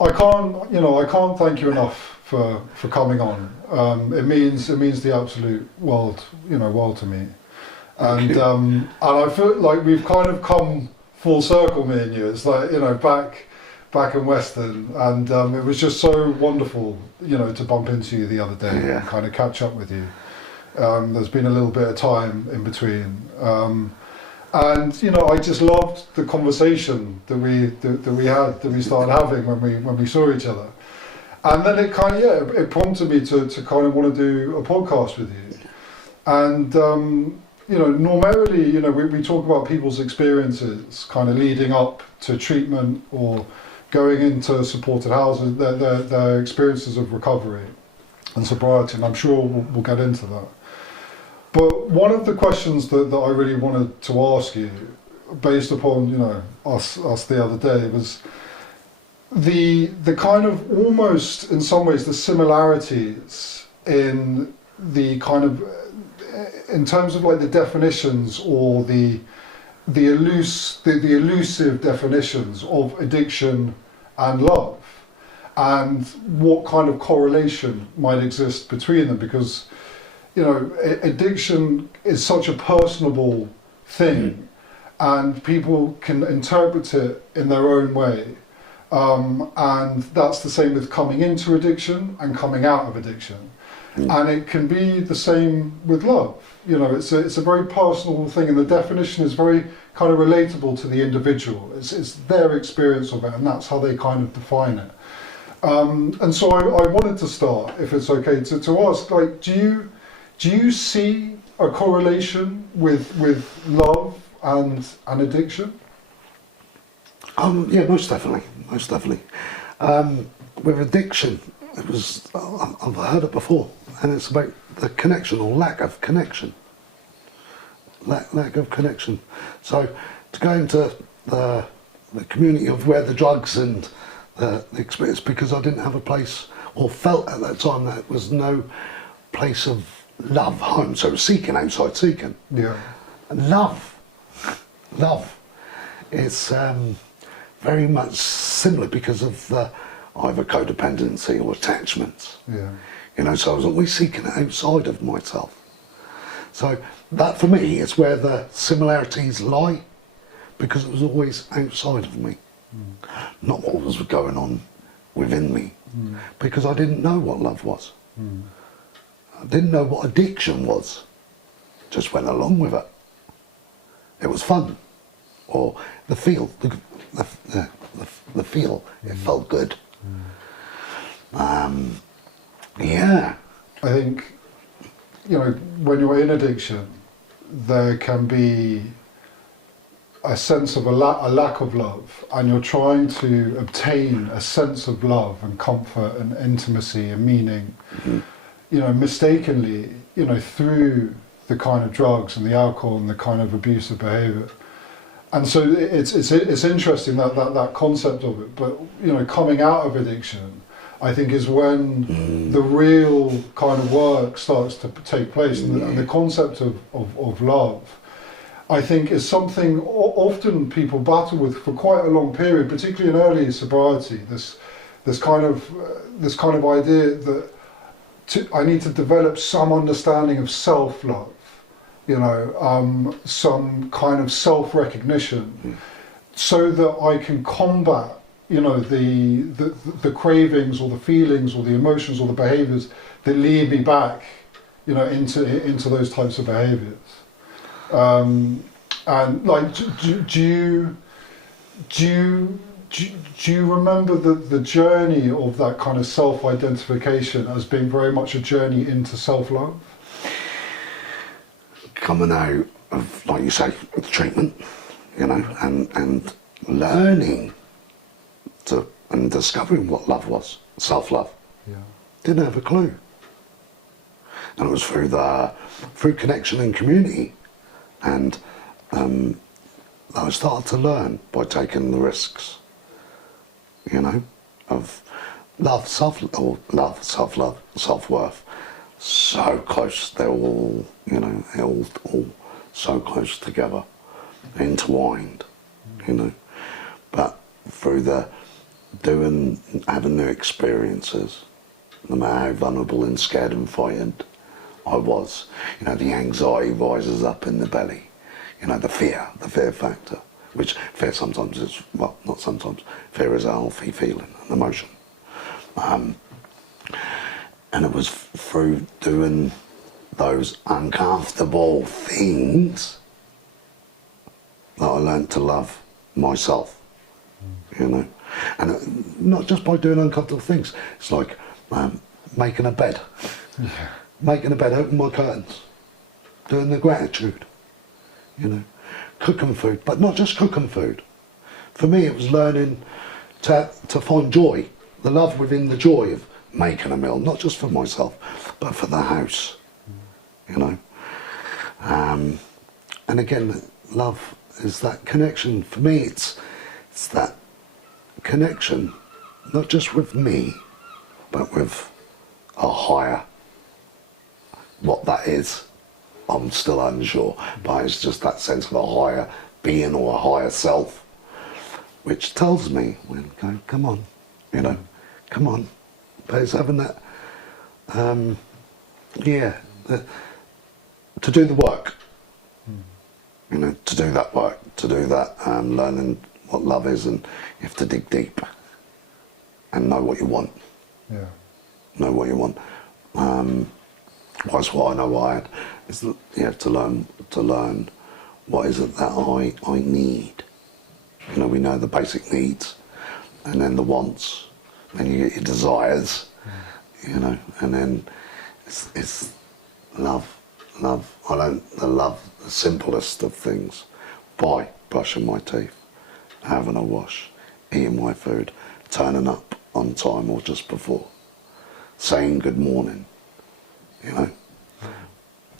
I can't thank you enough for coming on. It means the absolute world to me. And I feel like we've kind of come full circle, me and you. It's like, back in Weston, and it was just so wonderful, to bump into you the other day and kind of catch up with you. There's been a little bit of time in between. And I just loved the conversation that we started having when we saw each other, and then it prompted me to kind of want to do a podcast with you. And normally we talk about people's experiences kind of leading up to treatment or going into supported housing, their experiences of recovery and sobriety, and I'm sure we'll get into that. But one of the questions that I really wanted to ask you, based upon us the other day, was the kind of almost in some ways the similarities in the kind of in terms of like the definitions or the elusive definitions of addiction and love, and what kind of correlation might exist between them, because addiction is such a personable thing, and people can interpret it in their own way, and that's the same with coming into addiction and coming out of addiction, and it can be the same with love. It's a very personal thing, and the definition is very kind of relatable to the individual. It's their experience of it, and that's how they kind of define it. And so I wanted to start, if it's okay, to ask, like, do you see a correlation with love and addiction? Yeah, most definitely. With addiction, I've heard it before, and it's about the connection or lack of connection. Lack of connection. So to go into the community of where the drugs and the experience, because I didn't have a place, or felt at that time that it was no place of love, home. So seeking, outside seeking. Yeah. And love is very much similar because of the either codependency or attachments. Yeah. So I was always seeking it outside of myself. So that for me is where the similarities lie, because it was always outside of me, not what was going on within me, because I didn't know what love was. I didn't know what addiction was. Just went along with it. It was fun, or the feel, the feel. It felt good. Yeah. I think, when you're in addiction, there can be a sense of a lack of love, and you're trying to obtain a sense of love and comfort and intimacy and meaning, mistakenly, through the kind of drugs and the alcohol and the kind of abusive behaviour. And so it's interesting that concept of it, but coming out of addiction, I think, is when the real kind of work starts to take place, and the concept of love, I think, is something often people battle with for quite a long period, particularly in early sobriety. This kind of idea that I need to develop some understanding of self-love, some kind of self-recognition, so that I can combat, the cravings or the feelings or the emotions or the behaviours that lead me back, into those types of behaviours. And like, do you remember the journey of that kind of self-identification as being very much a journey into self-love? Coming out of, like you say, with treatment, and learning and discovering what love was, self-love. Yeah. Didn't have a clue. And it was through connection and community, and I started to learn by taking the risks, of love, self-love, self-worth. So close, they're all, they're all so close together, intertwined, But through the having new experiences, no matter how vulnerable and scared and frightened I was. You know, the anxiety rises up in the belly. You know, the fear factor, which fear sometimes is, well, not sometimes, fear is a healthy feeling, an emotion. And it was through doing those uncomfortable things that I learned to love myself, you know. And not just by doing uncomfortable things, it's like making a bed. Yeah. Making a bed, open my curtains, doing the gratitude, you know, cooking food, but not just cooking food. For me, it was learning to find joy, the love within the joy of making a meal, not just for myself, but for the house, you know. And again, love is that connection. For me, it's that connection, not just with me, but with a higher. What that is, I'm still unsure, but it's just that sense of a higher being or a higher self, which tells me, well, go, come on, you know, come on. But it's having that, to do the work, you know, to do that work, to do that, learning what love is, and you have to dig deep and know what you want. Yeah. Know what you want. That's what I know I had, is that you have to learn what is it that I need. You know, we know the basic needs, and then the wants, then you get your desires, you know, and then it's love. I learned to love the simplest of things by brushing my teeth, having a wash, eating my food, turning up on time or just before, saying good morning, you know.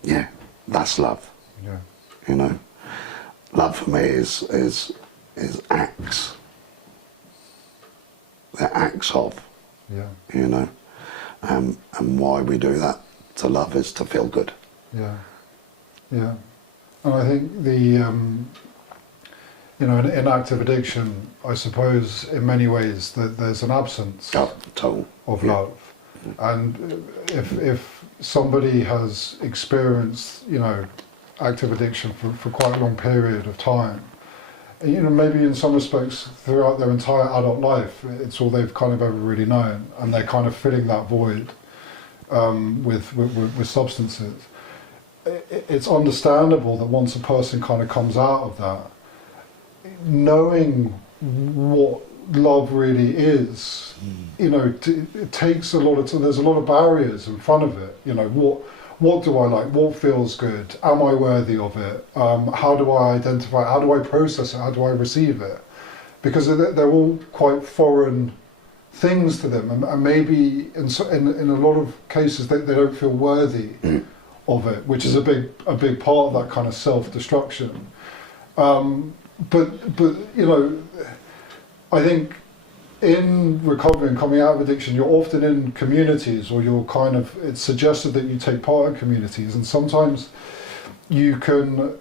Yeah, that's love. Yeah. You know, love for me is acts. The acts of. Yeah. You know, and why we do that to love is to feel good. Yeah. Yeah. And I think the you know, in active addiction, I suppose in many ways that there's an absence Total. of love, and if somebody has experienced, you know, active addiction for quite a long period of time, you know, maybe in some respects throughout their entire adult life, it's all they've kind of ever really known, and they're kind of filling that void with substances. It's understandable that once a person kind of comes out of that, knowing what love really is, you know, it takes a lot of there's a lot of barriers in front of it. You know, what do I like? What feels good? Am I worthy of it? How do I identify? How do I process it? How do I receive it? Because they're all quite foreign things to them, and maybe in a lot of cases they don't feel worthy of it, which is a big part of that kind of self-destruction. But you know, I think in recovery and coming out of addiction, you're often in communities, or it's suggested that you take part in communities, and sometimes you can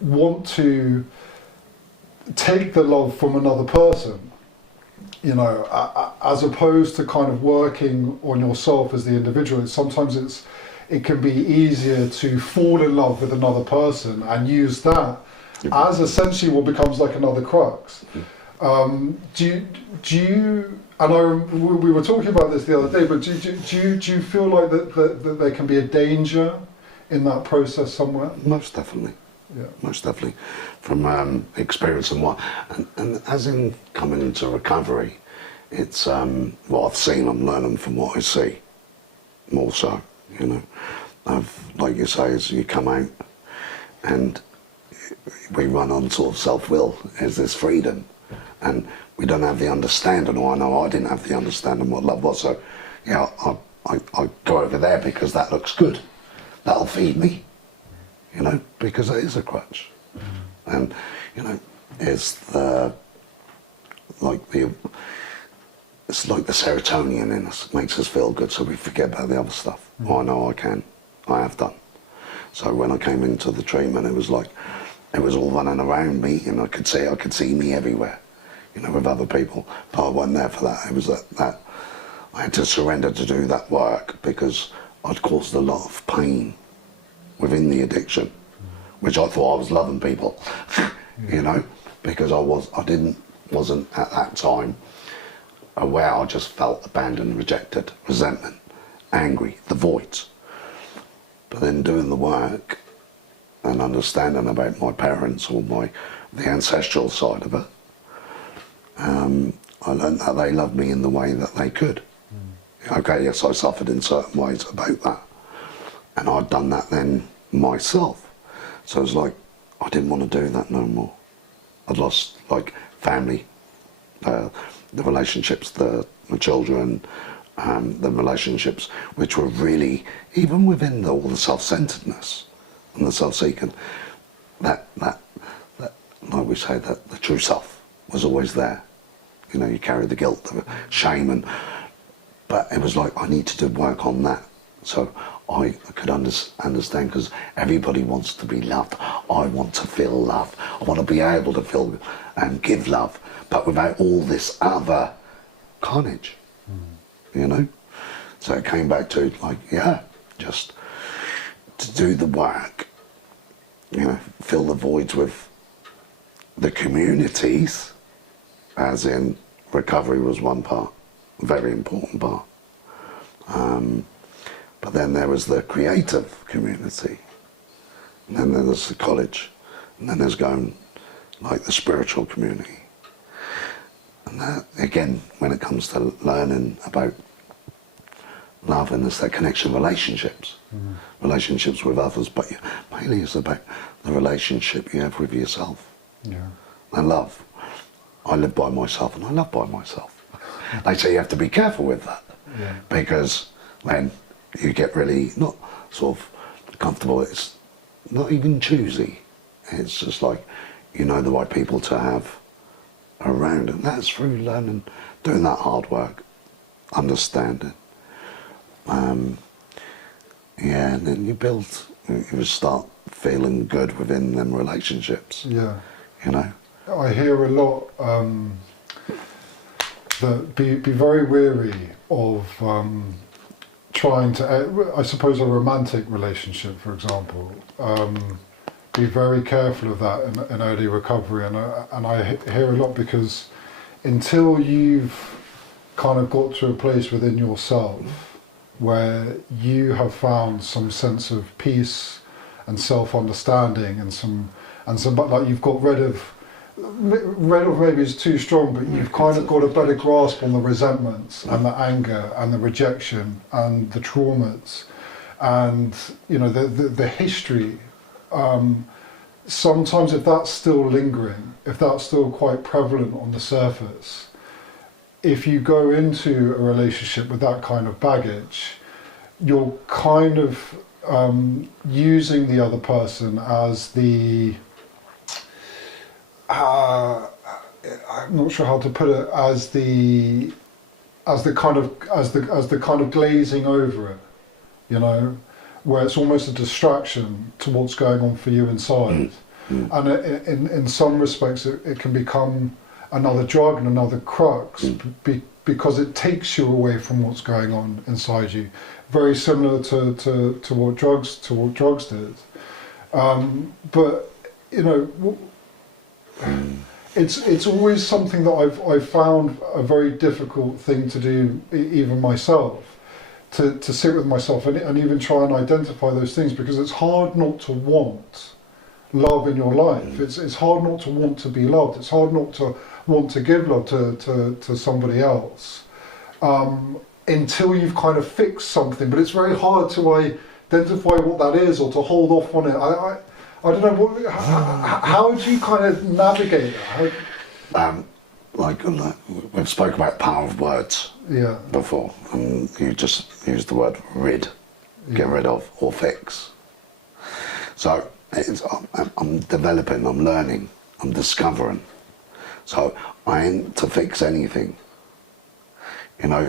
want to take the love from another person, you know, as opposed to kind of working on yourself as the individual. Sometimes it can be easier to fall in love with another person and use that as essentially what becomes like another crux. Do you? And we were talking about this the other day, but do you feel like that there can be a danger in that process somewhere? Most definitely. Yeah. Most definitely. From experience and and as in coming into recovery, it's what I've seen, I'm learning from what I see, more so, you know. Like you say, as you come out and we run on sort of self-will as this freedom, and we don't have the understanding, or I know I didn't have the understanding what love was, so yeah, I go over there because that looks good, that'll feed me, you know, because it is a crutch. And you know, it's like the serotonin in us makes us feel good, so we forget about the other stuff. I know I have done. So when I came into the treatment, it was like it was all running around me, and I could see me everywhere. you know, with other people. But I wasn't there for that. It was that I had to surrender to do that work because I'd caused a lot of pain within the addiction, which I thought I was loving people, you know, because I wasn't at that time aware. I just felt abandoned, rejected, resentment, angry, the voids. But then doing the work and understanding about my parents or the ancestral side of it, I learned that they loved me in the way that they could. Okay, yes, I suffered in certain ways about that, and I'd done that then myself. So it was like I didn't want to do that no more. I'd lost like family, the relationships, the children, the relationships which were really, even within all the self-centeredness and the self-seeking, that like we say, that the true self was always there. You know, you carry the guilt, the shame, but it was like I need to do work on that. So I could understand, because everybody wants to be loved. I want to feel love. I want to be able to feel and give love, but without all this other carnage, you know? So it came back to like, yeah, just to do the work, you know, fill the voids with the communities, as in recovery was one part, a very important part. But then there was the creative community, and then there's the college, and then there's going like the spiritual community. And that, again, when it comes to learning about love, and it's that connection, relationships, relationships with others, but mainly it's about the relationship you have with yourself. Yeah. And love. I live by myself and I love by myself. They say you have to be careful with that, because then you get really not sort of comfortable. It's not even choosy. It's just like, you know, the right people to have around, and that's through learning, doing that hard work, understanding. Yeah, and then you start feeling good within them relationships. Yeah. You know. I hear a lot that be very wary of trying to, I suppose, a romantic relationship, for example. Be very careful of that in early recovery, and I hear a lot, because until you've kind of got to a place within yourself where you have found some sense of peace and self-understanding and some, but like you've got rid of maybe is too strong, but you've kind of got a better grasp on the resentments and the anger and the rejection and the traumas and, you know, the history. Sometimes if that's still lingering, if that's still quite prevalent on the surface, if you go into a relationship with that kind of baggage, you're kind of using the other person as the I'm not sure how to put it, as the kind of glazing over it, you know, where it's almost a distraction to what's going on for you inside. And in some respects it can become another drug and another crux, because it takes you away from what's going on inside you. Very similar to what drugs did. But you know, it's always something that I've found a very difficult thing to do, even myself, to sit with myself and even try and identify those things, because it's hard not to want love in your life. It's hard not to want to be loved. It's hard not to want to give love to somebody else, until you've kind of fixed something. But it's very hard to identify what that is, or to hold off on it. I don't know, how do you kind of navigate that? Like we've spoke about power of words before, and you just used the word rid, get rid of, or fix. So I'm developing, I'm learning, I'm discovering. So I ain't to fix anything. You know,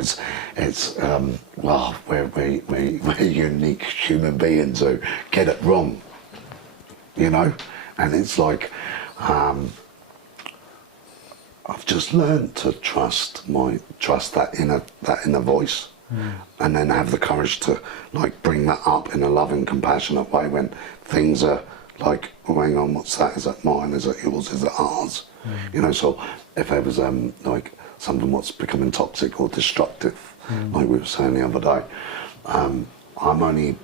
it's well, we're unique human beings who get it wrong. You know, and it's like I've just learned to trust that inner voice, and then have the courage to like bring that up in a loving, compassionate way when things are like, oh, hang on, what's that? Is that mine? Is that yours? Is it ours? You know, so if there was like something what's becoming toxic or destructive, like we were saying the other day, I'm only,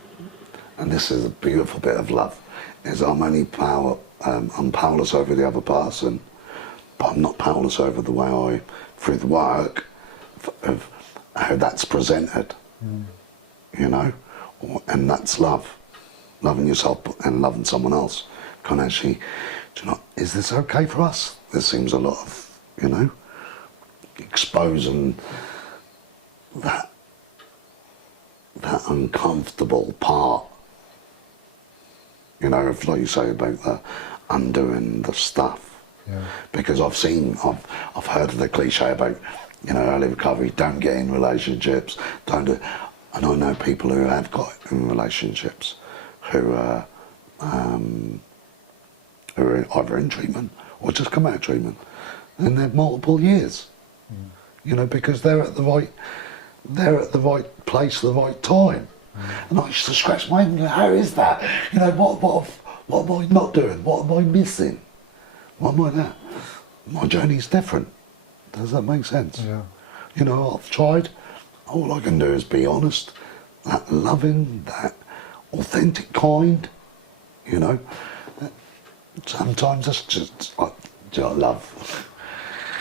and this is a beautiful bit of love, is I'm powerless over the other person, but I'm not powerless over the way through the work of how that's presented, you know, and that's love. Loving yourself and loving someone else can actually, do you know, is this okay for us? There seems a lot of, you know, exposing that uncomfortable part, you know, of, like you say, about the undoing the stuff. Yeah. Because I've heard of the cliche about, you know, early recovery, don't get in relationships, don't do, and I know people who have got in relationships who are either in treatment or just come out of treatment, and they're multiple years, you know, because they're at the right place at the right time. And I used to scratch my head and go, how is that? You know, what am I not doing? What am I missing? What am I that? My journey's different. Does that make sense? Yeah. You know, I've tried. All I can do is be honest, that loving, that authentic kind, you know. Sometimes it's just like love.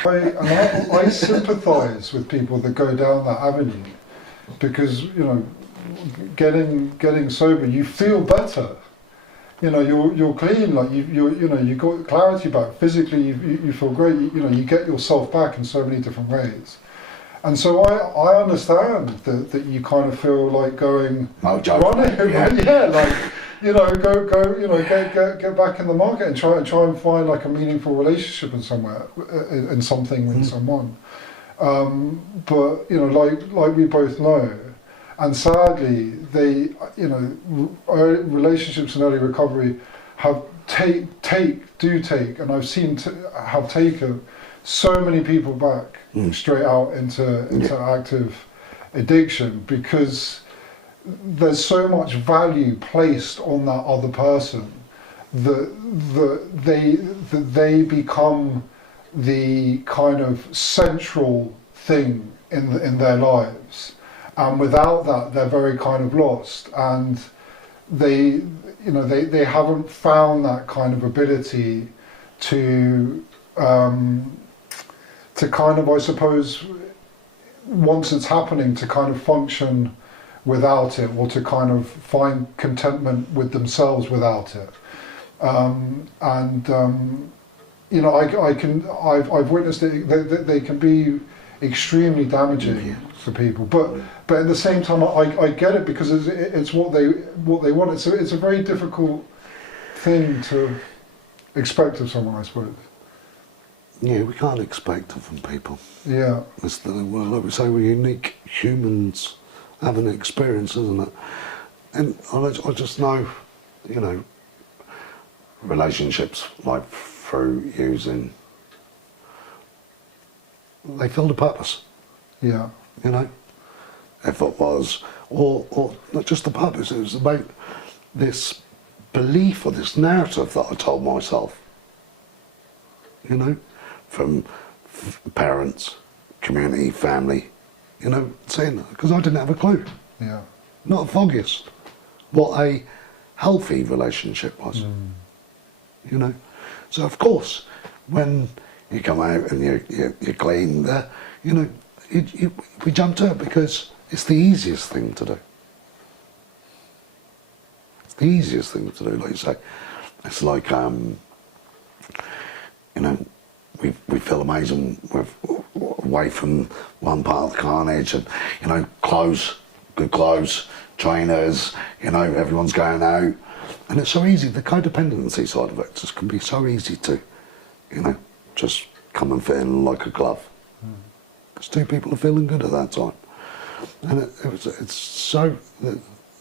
I sympathise with people that go down that avenue, because, you know, getting sober, you feel better. You know, you're clean, like you know, you got clarity back. Physically, you feel great. You know, you get yourself back in so many different ways. And so I understand that you kind of feel like going running, yeah, like, you know, go, you know, get back in the market and try and find like a meaningful relationship in somewhere, in something with someone. But you know, like we both know, and sadly, they, you know, relationships in early recovery have take, and I've seen have taken so many people back straight out into active addiction, because there's so much value placed on that other person that they become the kind of central thing in their lives, and without that they're very kind of lost, and they haven't found that kind of ability to kind of, I suppose, once it's happening, to kind of function without it, or to kind of find contentment with themselves without it. You know, I've witnessed it. They can be extremely damaging for people, but at the same time, I get it, because it's what they want. It's a very difficult thing to expect of someone, I suppose. Yeah, we can't expect it from people. Yeah. Well, like we say, we're unique humans having an experience, isn't it? And I just know, you know, relationships, like through using, they filled a purpose. Yeah. You know, if it was, or not just the purpose, it was about this belief or this narrative that I told myself, you know, from parents, community, family, you know, saying that, because I didn't have a clue. Yeah. Not the foggiest what a healthy relationship was. You know, so of course, when you come out and you're clean, you know, we jump to it because it's the easiest thing to do. It's the easiest thing to do, like you say. It's like, you know, we feel amazing. We're away from one part of the carnage, and, you know, clothes, good clothes, trainers, you know, everyone's going out. And it's so easy, the codependency side of it just can be so easy to, you know, just come and fit in like a glove. Because two people are feeling good at that time. And it's so,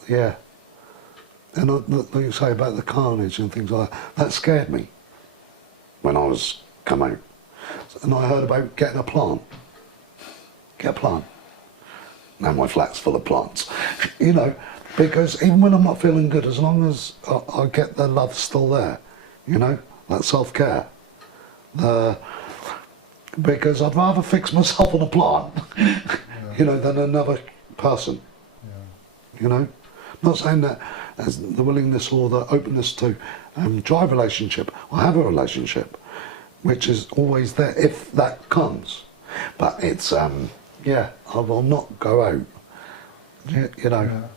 yeah. And like you say about the carnage and things like that, that scared me when I was come out. and I heard about getting a plant. Get a plant. Now my flat's full of plants. You know, because even when I'm not feeling good, as long as I get the love still there, you know, that self-care. Because I'd rather fix myself on a plant, you know, than another person. You know, not saying that as the willingness or the openness to try a relationship or have a relationship, which is always there if that comes. But it's, yeah, I will not go out, you know,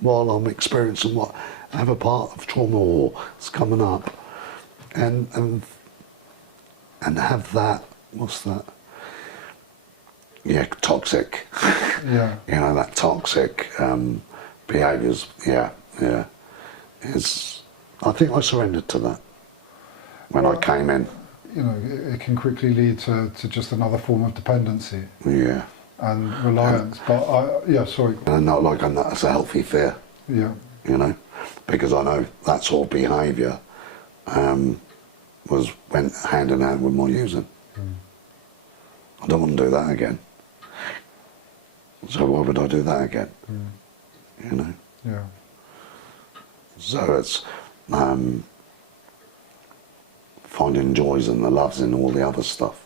while I'm experiencing whatever part of trauma or is coming up, and have that, what's that? Yeah, toxic. Yeah. You know, that toxic behaviours. Yeah. I think I surrendered to that when I came in. You know, it can quickly lead to just another form of dependency. Yeah. And reliance. Sorry. And not like that's a healthy fear. Yeah. You know, because I know that sort of behaviour went hand in hand with my using. I don't want to do that again. So why would I do that again? You know? Yeah. So it's finding joys and the loves in all the other stuff.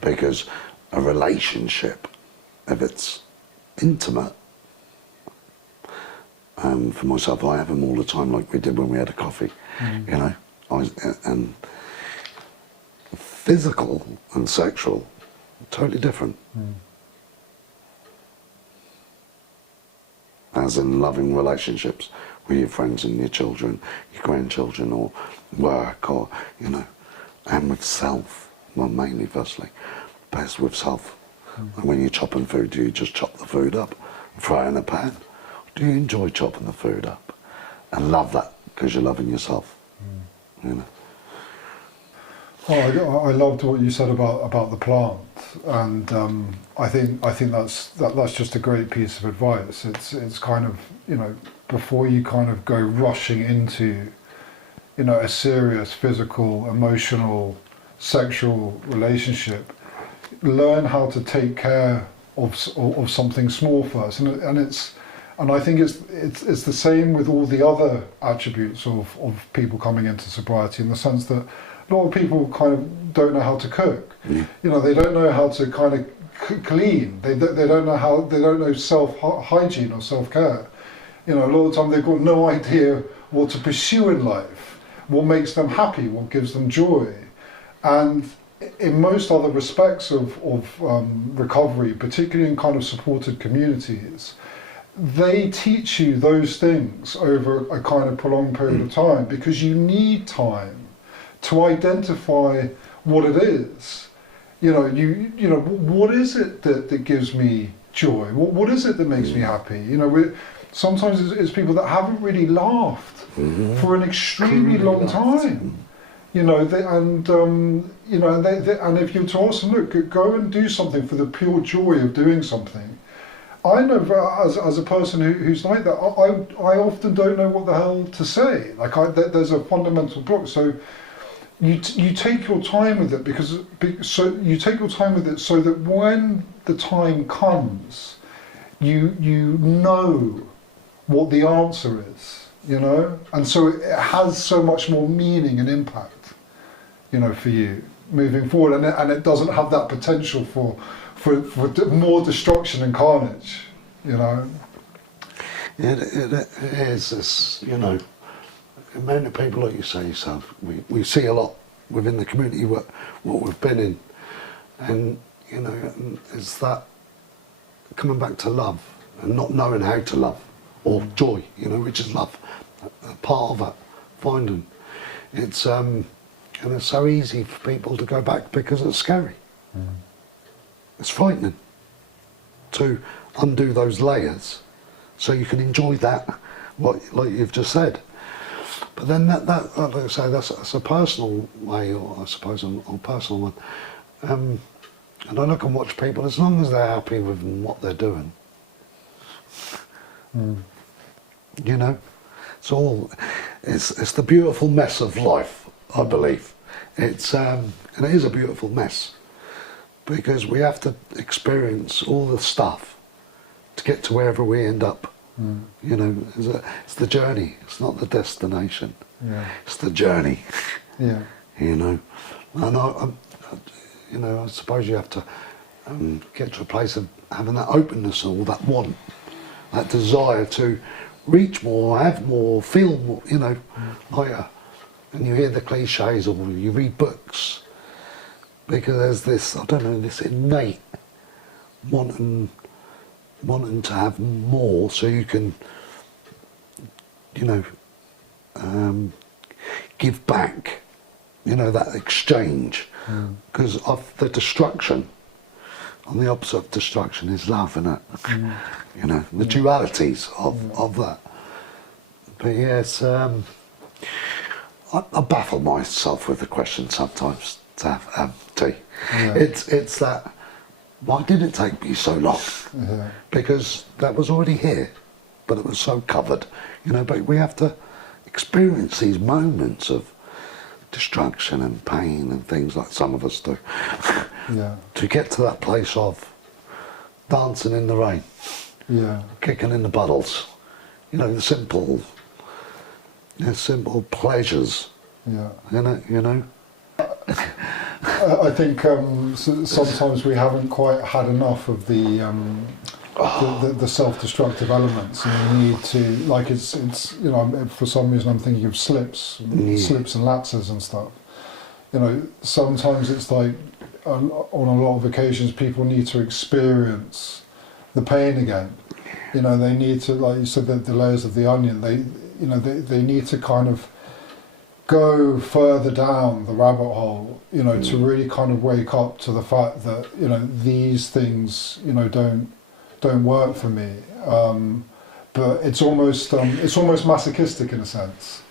Because a relationship, if it's intimate, for myself, I have them all the time, like we did when we had a coffee, you know? And physical and sexual, totally different. As in loving relationships with your friends and your children, your grandchildren, or work, or, you know, and with self, well, mainly firstly, best with self. And when you're chopping food, do you just chop the food up and fry it in a pan? Do you enjoy chopping the food up and love that because you're loving yourself? You know. Oh, I loved what you said about the plant, and I think that's just a great piece of advice. It's kind of, you know, before you kind of go rushing into, you know, a serious physical, emotional, sexual relationship, learn how to take care of something small first, and I think it's the same with all the other attributes of people coming into sobriety, in the sense that a lot of people kind of don't know how to cook. You know, they don't know how to kind of clean. They don't know self-hygiene or self-care. You know, a lot of the time they've got no idea what to pursue in life, what makes them happy, what gives them joy. And in most other respects of recovery, particularly in kind of supported communities, they teach you those things over a kind of prolonged period of time, because you need time to identify what it is. You know, what is it that gives me joy? What is it that makes me happy? You know, sometimes it's people that haven't really laughed for an extremely long time. You know, and if you're to ask them, look, go and do something for the pure joy of doing something. I know, as a person who's like that, I often don't know what the hell to say. Like, there's a fundamental block. So you take your time with it, so that when the time comes, you know what the answer is, you know, and so it has so much more meaning and impact, you know, for you moving forward, and it doesn't have that potential for more destruction and carnage, you know. It is this, you know, amount of people, like you say yourself, we see a lot within the community what we've been in, and you know, it's that coming back to love and not knowing how to love, or joy, you know, which is love, a part of it, finding it's and it's so easy for people to go back because it's scary. It's frightening to undo those layers so you can enjoy that, like you've just said. But then that like I say, that's a personal way, or I suppose a personal one. And I look and watch people, as long as they're happy with what they're doing. You know, it's the beautiful mess of life, I believe. It's and it is a beautiful mess because we have to experience all the stuff to get to wherever we end up. You know, it's the journey. It's not the destination. Yeah. It's the journey. Yeah. You know, and you know, I suppose you have to get to a place of having that openness and all that want, that desire to reach more, have more, feel more. You know, like and you hear the cliches or you read books because there's this, I don't know, this innate wanting to have more so you can, you know, give back, you know, that exchange. Because of the destruction, on the opposite of destruction is love, isn't it? You know, the dualities of that. But yes, I baffle myself with the question sometimes to have tea. Yeah. It's that, why did it take me so long? Yeah. Because that was already here, but it was so covered, you know. But we have to experience these moments of destruction and pain and things like some of us do, Yeah. to get to that place of dancing in the rain, Yeah. kicking in the puddles, you know, the simple pleasures, Yeah. you know. I think sometimes we haven't quite had enough of the self-destructive elements, and we need to, like, it's you know, for some reason I'm thinking of slips and lapses and stuff. You know, sometimes it's like on a lot of occasions people need to experience the pain again. You know, they need to, like you said, the layers of the onion. They need to kind of go further down the rabbit hole, you know, to really kind of wake up to the fact that, you know, these things, you know, don't work for me. But it's almost masochistic in a sense.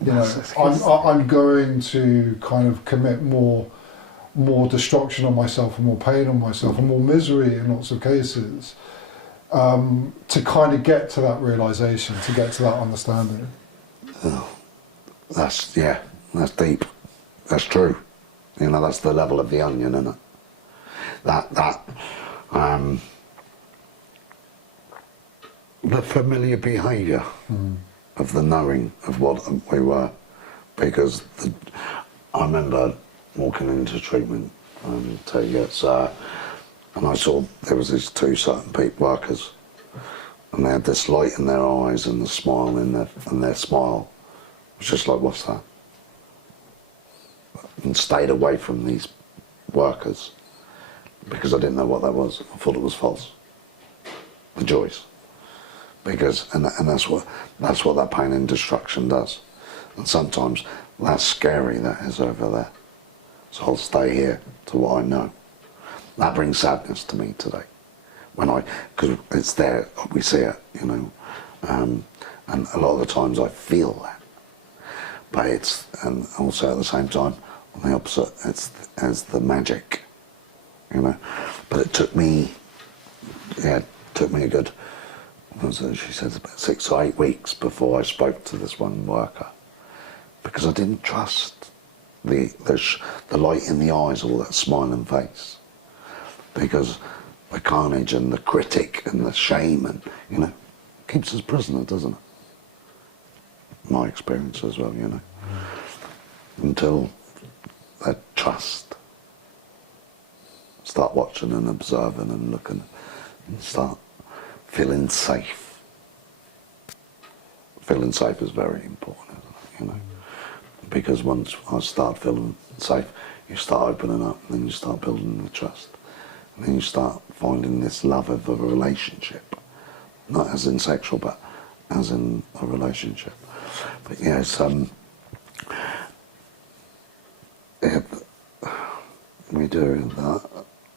You know, I'm going to kind of commit more destruction on myself and more pain on myself and more misery in lots of cases, to kind of get to that realization, to get to that understanding. Oh, that's deep. That's true. You know, that's the level of the onion, isn't it? The familiar behaviour of the knowing of what we were, because I remember walking into treatment and I saw there was these two certain workers, and they had this light in their eyes and the smile in their smile was just like, what's that? And stayed away from these workers because I didn't know what that was. I thought it was false. The joys. Because and that's what that pain and destruction does. And sometimes that's scary, that is over there. So I'll stay here to what I know. That brings sadness to me today. Because it's there, we see it, you know. And a lot of the times I feel that. But and also at the same time, on the opposite, it's the magic, you know. But it took me a good, she said, about 6 or 8 weeks before I spoke to this one worker, because I didn't trust the light in the eyes or that smiling face, because the carnage and the critic and the shame and, you know, keeps us prisoner, doesn't it? My experience as well, you know. Until that trust, start watching and observing and looking and start feeling safe. Feeling safe is very important, isn't it? You know, because once I start feeling safe, you start opening up, and then you start building the trust, and then you start finding this love of a relationship, not as in sexual, but as in a relationship. But yes, we do that,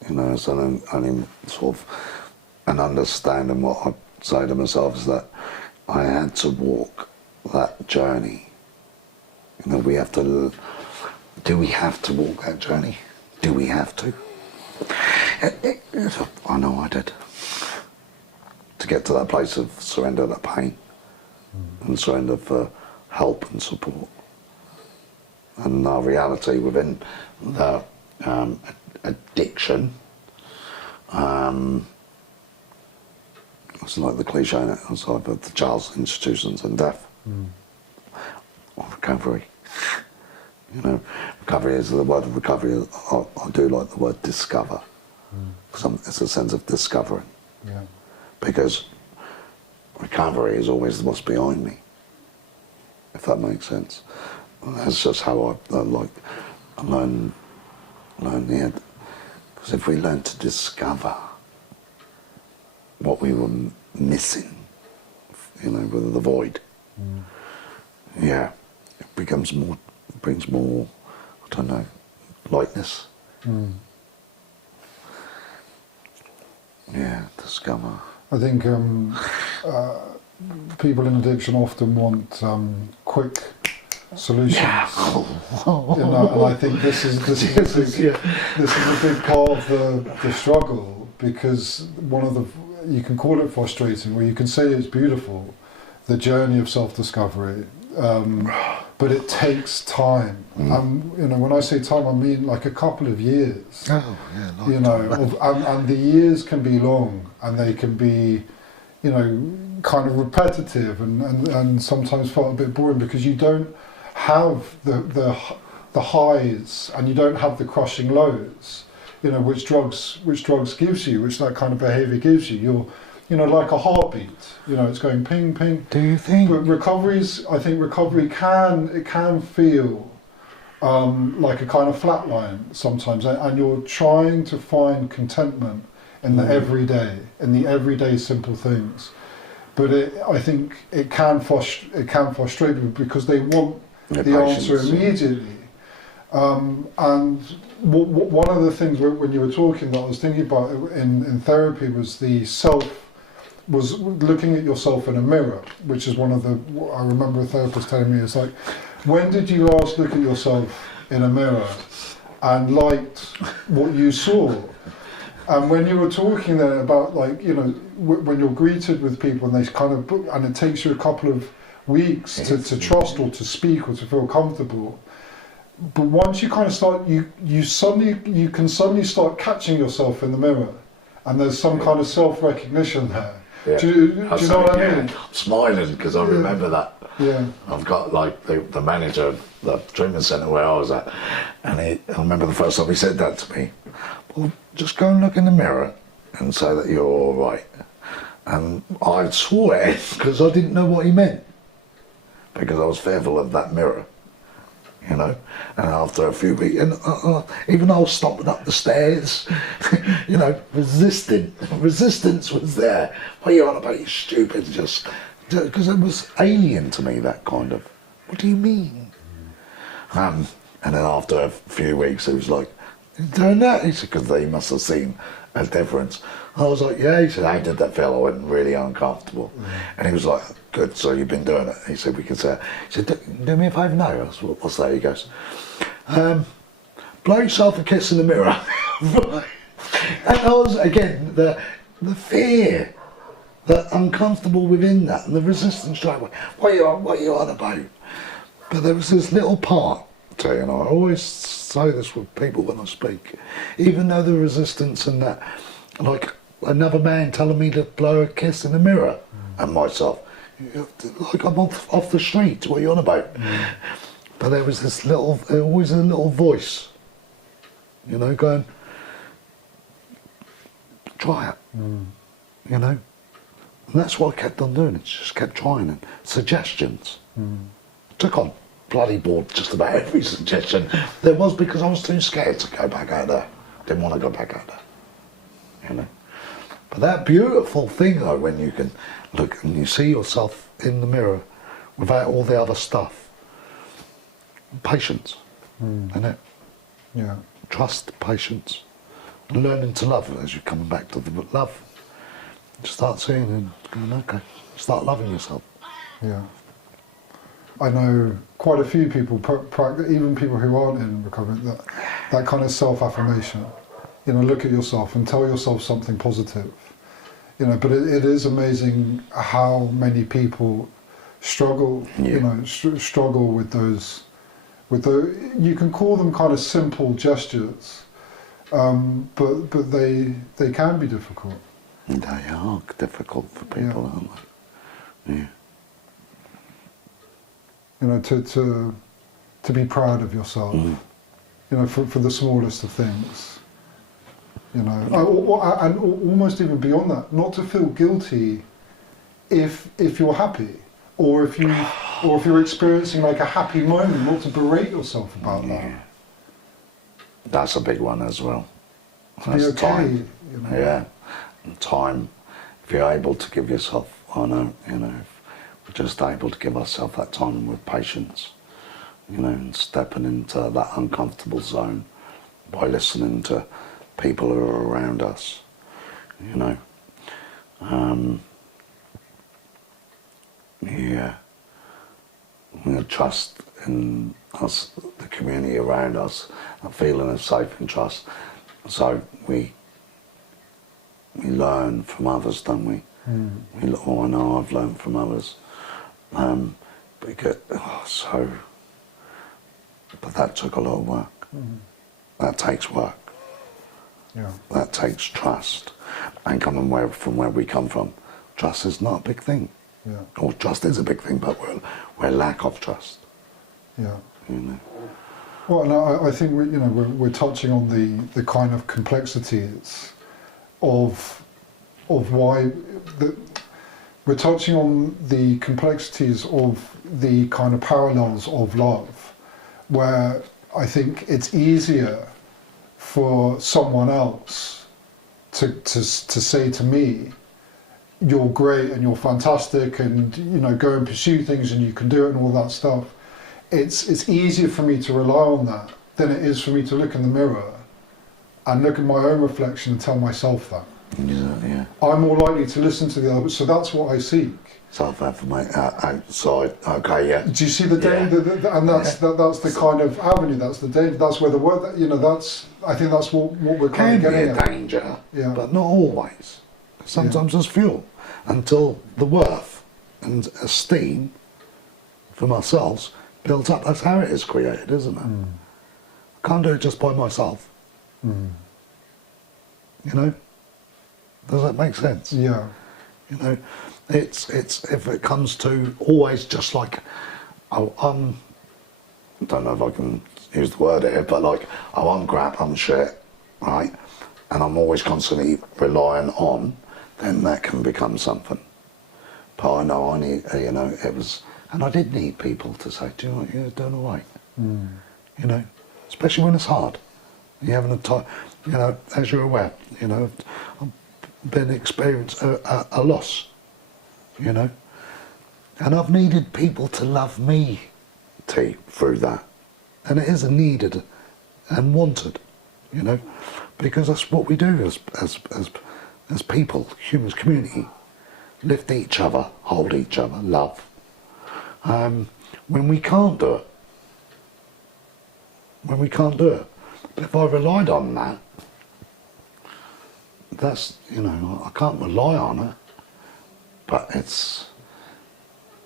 you know, as only sort of an understanding. What I say to myself is that I had to walk that journey. You know, do we have to walk that journey? Do we have to? I know I did. To get to that place of surrender, that pain, and surrender for help and support. and our reality within the addiction. It's like the cliche, isn't it? It's like the child's institutions and death. Or recovery. You know, recovery is the word of recovery. I do like the word discover. Because it's a sense of discovering. Yeah. Because recovery is always what's behind me. If that makes sense. That's just how I learn here. Because if we learn to discover what we were missing, you know, with the void, yeah, it becomes more, brings more, I don't know, lightness. Yeah, discover. I think people in addiction often want quick solutions. Yeah. You know, and I think this is a big part of the struggle, because you can call it frustrating, or you can say it's beautiful, the journey of self-discovery, but it takes time. You know, when I say time, I mean like a couple of years. Oh, yeah. You know, and the years can be long, and they can be, you know, kind of repetitive, and sometimes felt a bit boring, because you don't have the highs, and you don't have the crushing lows, you know, which drugs gives you, which that kind of behaviour gives you. You're, you know, like a heartbeat, you know, it's going ping, ping. Do you think? But I think recovery can feel like a kind of flat line sometimes, and you're trying to find contentment in the everyday simple things. But I think it can frustrate people, because they want the answer immediately. And one of the things when you were talking that I was thinking about in therapy was was looking at yourself in a mirror, which is I remember a therapist telling me, it's like, when did you last look at yourself in a mirror and liked what you saw? And when you were talking there about, like, you know, when you're greeted with people and they kind of, and it takes you a couple of weeks to trust or to speak or to feel comfortable, but once you kind of start, you can suddenly start catching yourself in the mirror, and there's some kind of self-recognition there. Yeah. Do you know what I mean? I'm smiling because I remember that. Yeah. I've got like the manager of the treatment centre where I was at, and I remember the first time he said that to me. Well, just go and look in the mirror and say that you're all right. And I swore it because I didn't know what he meant, because I was fearful of that mirror, you know. And after a few weeks, and even though I was stomping up the stairs, you know, resistance was there. What are you on about, you stupid? Just because it was alien to me, that kind of, what do you mean? And then after a few weeks, it was like, "You doing that?" He said, because they must have seen a difference. I was like, yeah. He said, "How did that feel?" I went really uncomfortable. And he was like, "Good, so you've been doing it." He said, "We can say," he said, "Do me a favour." "No." I said, "What's that?" He goes, "Blow yourself a kiss in the mirror." And I was, again, the fear, the uncomfortable within that, and the resistance straight away. What are you on about? But there was this little part, to you, and I always say this with people when I speak, even though the resistance and that, like another man telling me to blow a kiss in the mirror at myself, like I'm off the street, what are you on about? But there was this always a little voice, you know, going, try it, you know. And that's what I kept on doing, it just kept trying, and suggestions. Took on bloody board just about every suggestion there was, because I was too scared to go back out there. Didn't want to go back out there, you know. But that beautiful thing though, when you can look and you see yourself in the mirror without all the other stuff. Patience, isn't it? Yeah. Trust, patience, and learning to love as you're coming back to the love. Start seeing and going, okay, start loving yourself. Yeah. I know quite a few people, even people who aren't in recovery, that kind of self-affirmation. You know, look at yourself and tell yourself something positive. You know, but it is amazing how many people struggle. You know, struggle with you can call them kind of simple gestures, but they can be difficult. They are difficult for people, aren't they? Yeah. You know, to be proud of yourself. You know, for the smallest of things. You know, and almost even beyond that, not to feel guilty if you're happy, or if you're experiencing like a happy moment, not to berate yourself about that. That's a big one as well. To be okay, time. you know. Yeah, and time. If you're able to give yourself, if we're just able to give ourselves that time with patience, you know, and stepping into that uncomfortable zone by listening to people who are around us, you know. Yeah. You know, trust in us, the community around us, a feeling of safe and trust. So we learn from others, don't we? I know I've learned from others. But that took a lot of work. That takes work. Yeah. That takes trust. And coming from where we come from, trust is not a big thing. Yeah. Or trust is a big thing, but we're lack of trust. Yeah. You know. Well, and I think we're touching on the kind of complexities of why we're touching on the complexities of the kind of parallels of love, where I think it's easier for someone else to say to me, you're great and you're fantastic, and you know, go and pursue things and you can do it and all that stuff. It's easier for me to rely on that than it is for me to look in the mirror and look at my own reflection and tell myself that. Yeah. I'm more likely to listen to the other, so that's what I seek. Self-affirmation outside. Okay, yeah. Do you see the danger? And that's the kind of avenue. That's the danger. That's where the word. You know, I think that's what we're kind of getting at. Can be a danger, Yeah. but not always. Sometimes there's fuel until the worth and esteem from ourselves built up. That's how it is created, isn't it? I can't do it just by myself. You know? Does that make sense? Yeah. You know, it's if it comes to always just like, I don't know if I can use the word here, but like, I'm crap, I'm shit, right? And I'm always constantly relying on, then that can become something. But I know I need, and I did need people to say, do you know what, you're doing all right. You know, especially when it's hard. You're having a time, you know, as you're aware, you know, I've been experiencing a loss, you know. And I've needed people to love me through that. And it is needed and wanted, you know, because that's what we do as people, humans, community. Lift each other, hold each other, love. When we can't do it. But if I relied on that, that's, you know, I can't rely on it. But it's,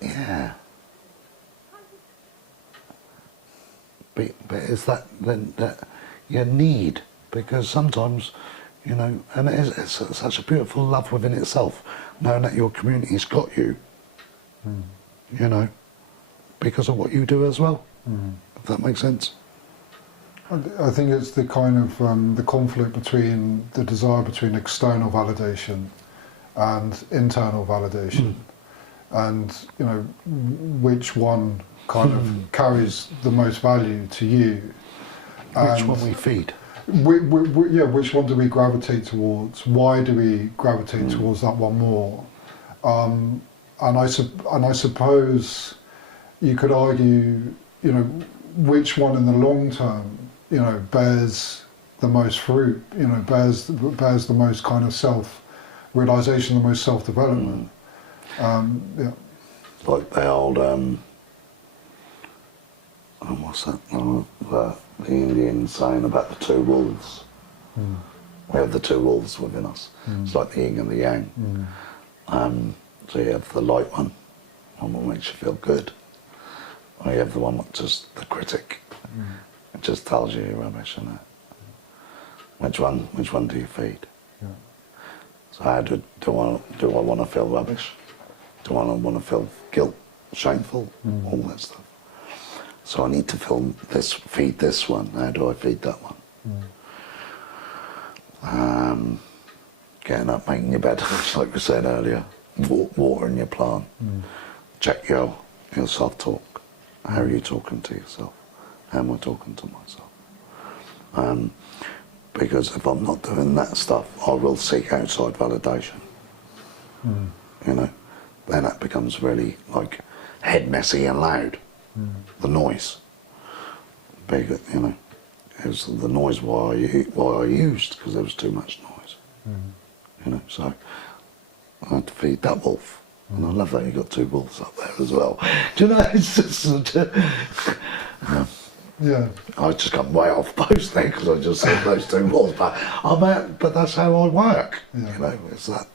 yeah. But it's that you need, because sometimes, you know, and it's such a beautiful love within itself, knowing that your community's got you, you know, because of what you do as well, if that makes sense. I think it's the kind of the conflict between the desire between external validation and internal validation, and you know, which one kind of carries the most value to you. Which one we feed. Which one do we gravitate towards? Why do we gravitate towards that one more? And I suppose you could argue, you know, which one in the long term, you know, bears the most fruit, you know, bears the most kind of self-realization, the most self-development. Yeah. Like the old, what's that? The Indian saying about the two wolves. We have the two wolves within us. It's like the yin and the yang. So you have the light one that makes you feel good, or you have the one that's just the critic, It just tells you you're rubbish, isn't it? Which one do you feed? Yeah. So how do I want to feel rubbish? Do I want to feel guilt, shameful, all that stuff? So I need to feed this one. How do I feed that one? Getting up, making your bed, like we said earlier, watering your plant. Check your self-talk. How are you talking to yourself? How am I talking to myself? Because if I'm not doing that stuff, I will seek outside validation. You know, then that becomes really like head messy and loud. The noise. Big, you know, it was the noise why I used, because there was too much noise. You know, so I had to feed that wolf. And I love that you got two wolves up there as well. Do you know, it's just Yeah. I just got way off post there because I just said those two wolves, but that's how I work. Yeah. You know, it's that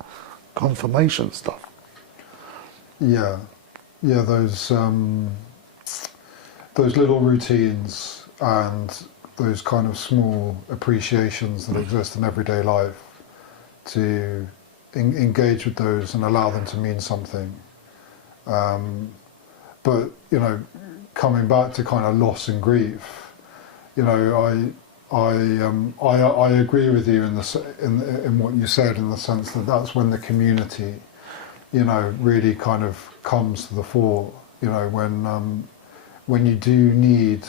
confirmation stuff. Yeah, yeah, those little routines and those kind of small appreciations that exist in everyday life, to engage with those and allow them to mean something. But, you know, coming back to kind of loss and grief, you know, I agree with you in what you said, in the sense that that's when the community, you know, really kind of comes to the fore. You know, when you do need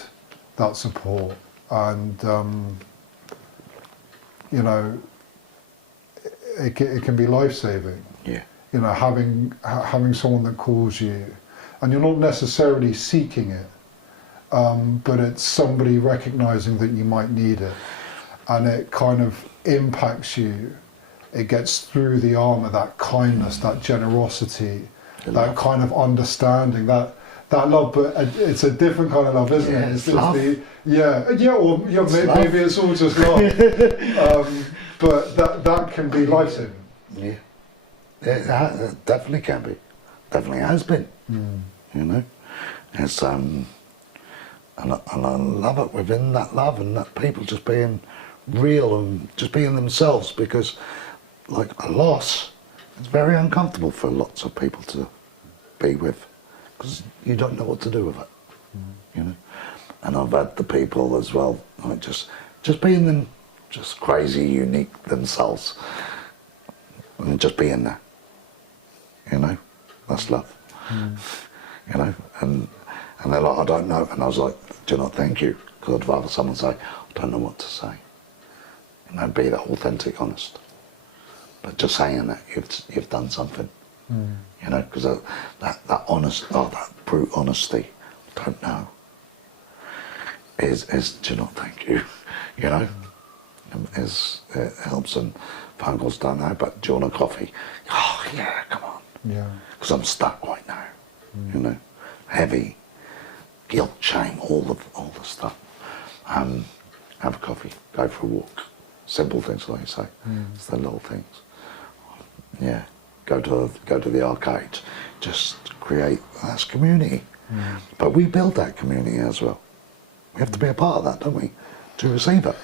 that support, and you know, it can be life-saving. Yeah. You know, having someone that calls you, and you're not necessarily seeking it, but it's somebody recognizing that you might need it, and it kind of impacts you. It gets through the armor, that kindness, that generosity, that kind of understanding, that love. But it's a different kind of love, isn't it? It's love. Or maybe it's all just love. But that can be life-saving. Yeah. It definitely can be. Definitely has been. You know, it's and I love it within that love, and that people just being real and just being themselves, because like a loss, it's very uncomfortable for lots of people to be with, because you don't know what to do with it. You know, and I've had the people as well, like just being them, just crazy, unique themselves, and just being there. You know, that's love. You know, and they're like, I don't know, and I was like, do you not thank you? Because I'd rather someone say, I don't know what to say. You know, be that authentic, honest. But just saying that you've done something. You know, because that honest, that brute honesty, don't know, is do you not thank you? You know, it helps. And phone calls, don't know, but do you want a coffee? Oh yeah, come on. Yeah. Because I'm stuck right now. You know, heavy, guilt, shame, all the stuff. Have a coffee, go for a walk. Simple things, like you say. It's the little things. Yeah, go to the arcade. Just create that's community. But we build that community as well. We have to be a part of that, don't we, to receive it.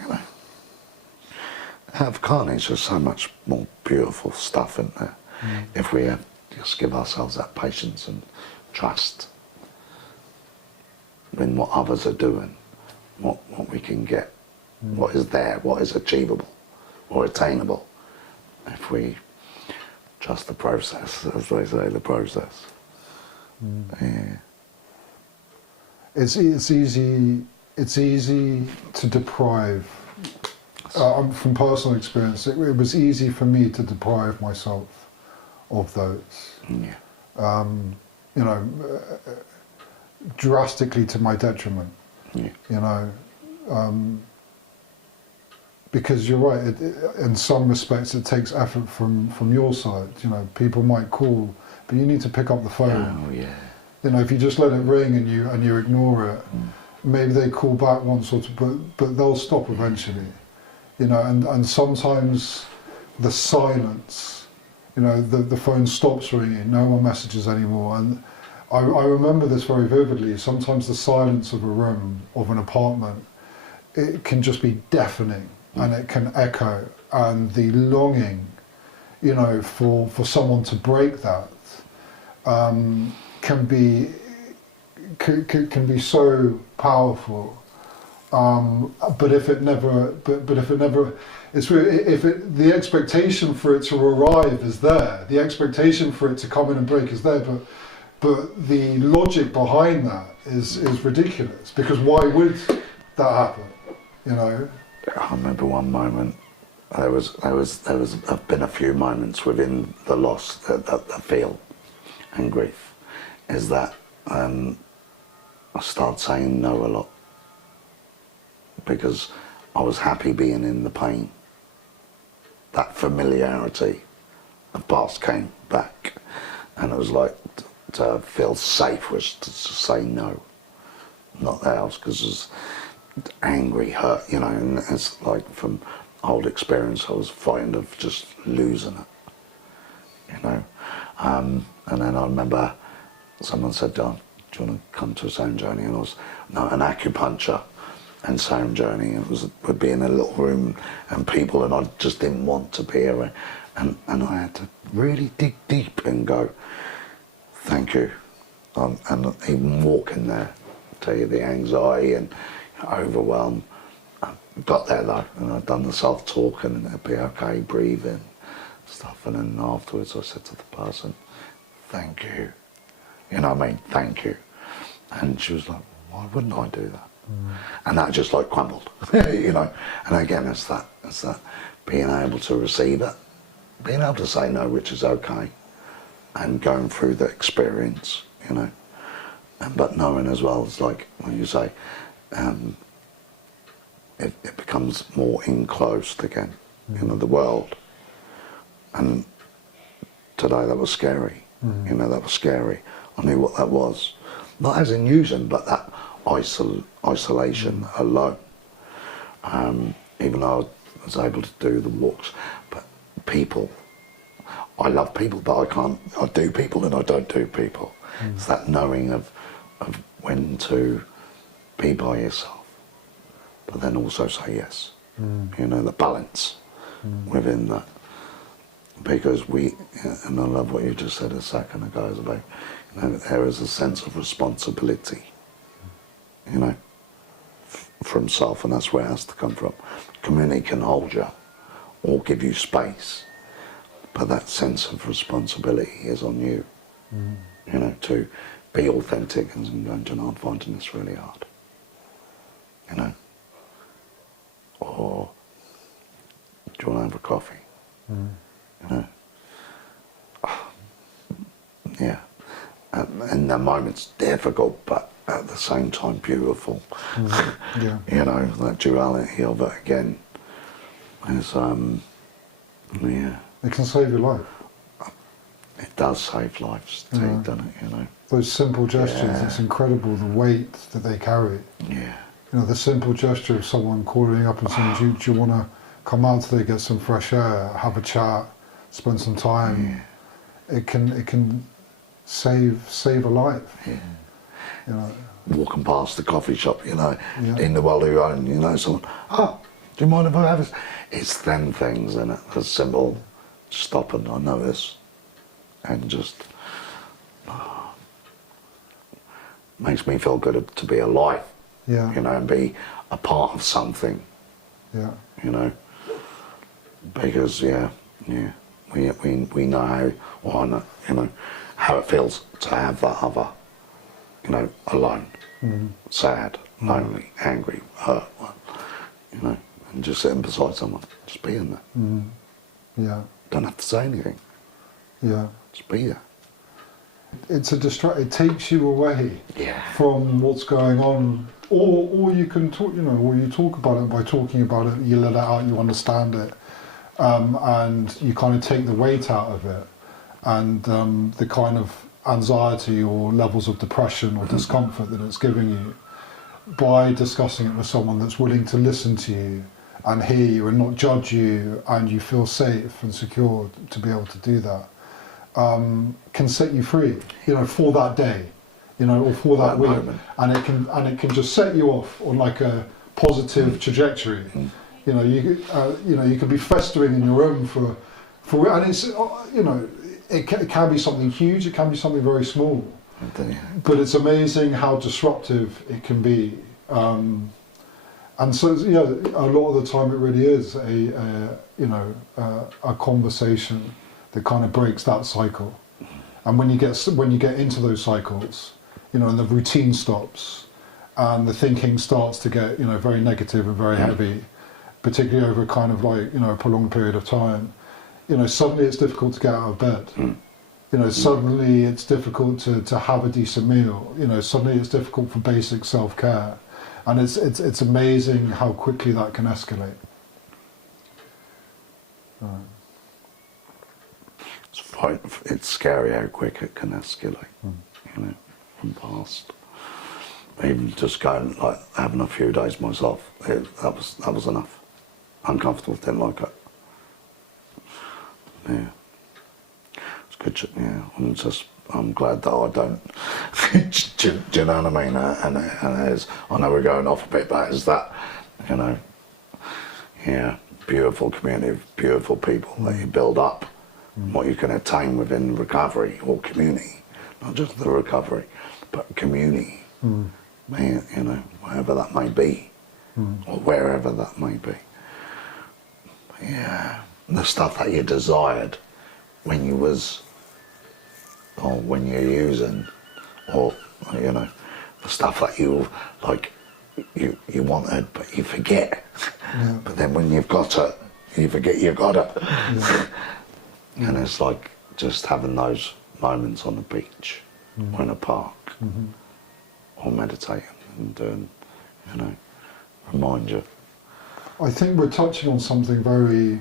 You know, out of carnage, there's so much more beautiful stuff in there. If we just give ourselves that patience and trust in what others are doing, what we can get, what is there, what is achievable or attainable, if we trust the process, as they say, the process. Yeah. It's easy to deprive. From personal experience, it was easy for me to deprive myself of those. Yeah. You know, drastically to my detriment. Yeah. You know, because you're right. In some respects, it takes effort from your side. You know, people might call, but you need to pick up the phone. Oh yeah. You know, if you just let it ring and you ignore it, maybe they call back once or two, but they'll stop eventually. You know, and sometimes the silence, you know, the phone stops ringing, no one messages anymore, and I remember this very vividly. Sometimes the silence of a room, of an apartment, it can just be deafening, and it can echo, and the longing, you know, for someone to break that can be so powerful. But if it never, it's really, the expectation for it to arrive is there. The expectation for it to come in and break is there, but the logic behind that is ridiculous, because why would that happen? You know. I remember one moment. There have been a few moments within the loss that I feel and grief, is that I started saying no a lot, because I was happy being in the pain. That familiarity of past came back, and it was like to feel safe was to say no, not else, because it was angry, hurt, you know, and it's like from old experience I was frightened of just losing it, you know. And then I remember someone said, "John, do you want to come to a sound journey?" And I was, no, an acupuncture and sound journey. It would be in a little room and people, and I just didn't want to be around. And I had to really dig deep and go, thank you. And even walking there, tell you the anxiety and overwhelm. I got there though, and I'd done the self-talk, and it'd be okay, breathing, stuff. And then afterwards I said to the person, thank you. You know what I mean? Thank you. And she was like, why wouldn't I do that? And that just like crumbled, you know. And again, it's that being able to receive it, being able to say no, which is okay, and going through the experience, you know. But knowing as well, it's like when you say, it becomes more enclosed again, you know, the world. And today that was scary, you know, that was scary. I knew what that was, not as in using, but that isolation alone. Even though I was able to do the walks, but people, I love people, but I do people and I don't do people. It's that knowing of when to be by yourself, but then also say yes. You know, the balance within that. Because and I love what you just said a second ago, is about, you know, there is a sense of responsibility, you know, from self, and that's where it has to come from. Community can hold you or give you space, but that sense of responsibility is on you, you know, to be authentic and go, you know, I'm finding this really hard, you know, or do you want to have a coffee, you know, yeah, and the moment's difficult, but at the same time beautiful. Yeah. You know, that duality of it again is, yeah. It can save your life. It does save lives too, doesn't it, you know? Those simple gestures, Yeah. it's incredible the weight that they carry. Yeah. You know, the simple gesture of someone calling up and saying, do you want to come out today, get some fresh air, have a chat, spend some time? It can save a life. Yeah. You know. Walking past the coffee shop, you know, Yeah. in the world of your own, you know, someone, do you mind if I have this? It's them things, isn't it? It's simple, stop and I notice, and just makes me feel good to be alive, Yeah. you know, and be a part of something, Yeah. you know, because we know how, or I know, you know, how it feels to have that other, you know, alone, sad, lonely, angry, hurt, you know, and just sitting beside someone, just being there. Yeah. Don't have to say anything, Yeah. just be there. It's a it takes you away Yeah. from what's going on, or you can talk, you know, or you talk about it by talking about it, you let it out, you understand it, and you kind of take the weight out of it, and the kind of anxiety or levels of depression or discomfort that it's giving you, by discussing it with someone that's willing to listen to you and hear you and not judge you, and you feel safe and secure to be able to do that, can set you free, you know, for that day. you know, or for that That week, moment. and it can just set you off on like a positive trajectory. You know, you could be festering in your room and it's, you know, it can be something huge, it can be something very small, but it's amazing how disruptive it can be. And so, yeah, a lot of the time it really is a conversation that kind of breaks that cycle. And when you get into those cycles, you know, and the routine stops, and the thinking starts to get, you know, very negative and very heavy, particularly over kind of like, you know, a prolonged period of time, you know, suddenly it's difficult to get out of bed. You know, suddenly it's difficult to have a decent meal. You know, suddenly it's difficult for basic self-care. And it's amazing how quickly that can escalate. It's scary how quick it can escalate, you know, from past. Even just going, like, having a few days myself, that was enough. Uncomfortable, didn't like it. Yeah. It's good, yeah. I'm glad that I don't, do you know what I mean? And it is, I know we're going off a bit, but it's that, you know, yeah, beautiful community, beautiful people that you build up, what you can attain within recovery or community, not just the recovery, but community, man, you know, wherever that may be, or wherever that may be. Yeah, the stuff that you desired when you was, or when you're using, or, you know, the stuff that you, like, you wanted, but you forget. Yeah. But then when you've got it, you forget you got it. Yeah. And it's like just having those moments on the beach, or in a park, or meditating and doing, you know, remind you. I think we're touching on something very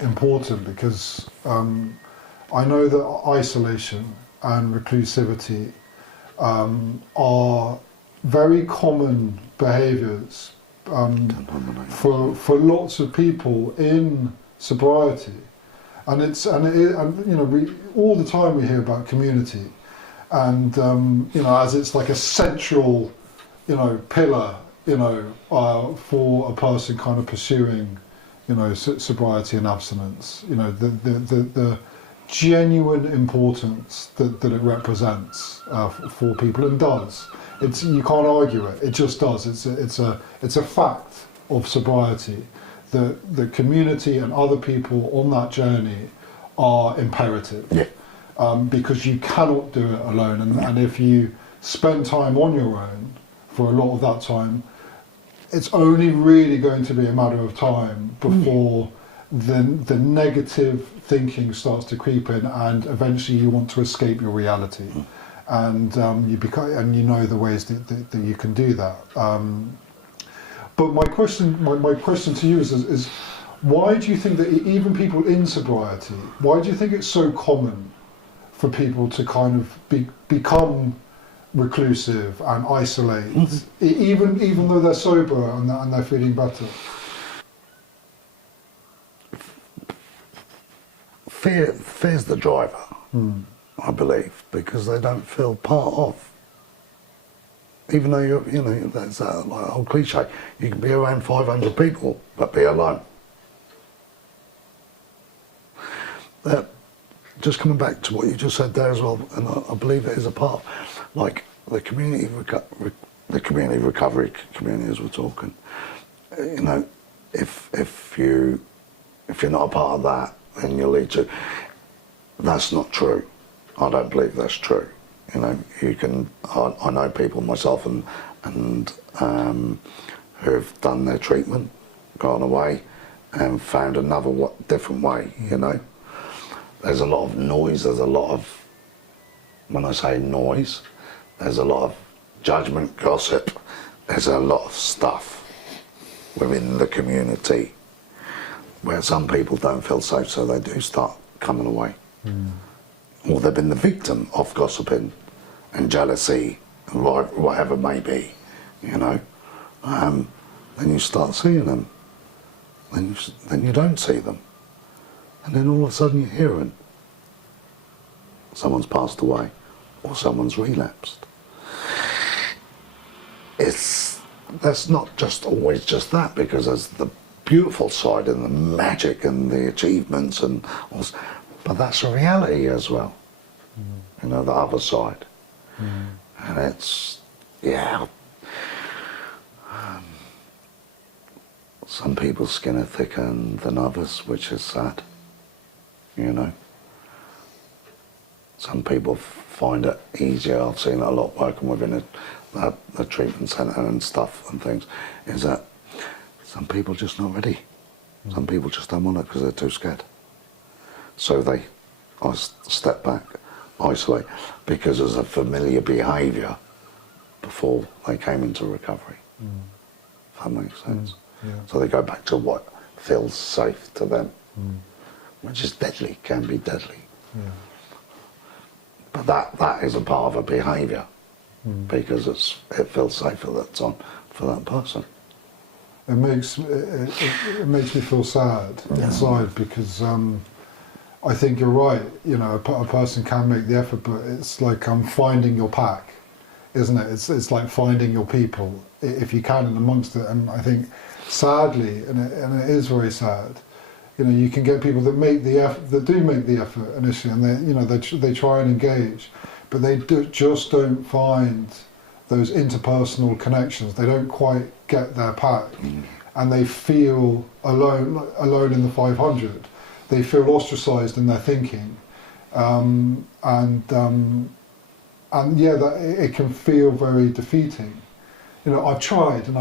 important because I know that isolation and reclusivity are very common behaviours for lots of people in sobriety, and you know, we all the time we hear about community, and you know, as it's like a central, you know, pillar, you know, for a person kind of pursuing, you know, sobriety and abstinence. You know, the genuine importance that it represents for people, and does. You can't argue it. It just does. It's a fact of sobriety that the community and other people on that journey are imperative. Yeah. Because you cannot do it alone, and if you spend time on your own for a lot of that time, it's only really going to be a matter of time before the negative thinking starts to creep in, and eventually you want to escape your reality, and you know the ways that you can do that. But my question to you is why do you think that even people in sobriety, why do you think it's so common for people to kind of become reclusive and isolate, even though they're sober and they're feeling better? Fear's the driver, I believe, because they don't feel part of. Even though you know, that's like old cliche, you can be around 500 people but be alone. Just coming back to what you just said there as well, and I believe it is a part, like the community recovery community as we're talking. You know, if you're not a part of that, then you lead to. That's not true. I don't believe that's true. You know, you can. I know people myself and who have done their treatment, gone away, and found another different way. You know. There's a lot of noise, there's a lot of, when I say noise, there's a lot of judgment, gossip, there's a lot of stuff within the community where some people don't feel safe, so they do start coming away. Or they've been the victim of gossiping and jealousy, and whatever it may be, you know. Then you start seeing them, then you don't see them. And then all of a sudden you're hearing someone's passed away or someone's relapsed. there's not just always just that, because there's the beautiful side and the magic and the achievements and all, but that's a reality as well. You know, the other side. And it's, yeah. Some people's skin are thicker than others, which is sad. You know. Some people find it easier. I've seen it a lot working within the treatment centre and stuff and things, is that some people just not ready. Some people just don't want it because they're too scared. So they step back, isolate, because there's a familiar behaviour before they came into recovery. If that makes sense. Yeah. So they go back to what feels safe to them, which is deadly, can be deadly. Yeah. But that is a part of a behaviour, because it feels safer that's on for that person. It makes me feel sad inside, because I think you're right. You know, a person can make the effort, but it's like finding your pack, isn't it? It's like finding your people, if you can, in amongst it. And I think, sadly, and it is very sad, you know, you can get people that make the effort, that do make the effort initially, and they try and engage, but they just don't find those interpersonal connections. They don't quite get their pack, and they feel alone in the 500. They feel ostracised in their thinking, and yeah, it can feel very defeating. You know, I've tried, you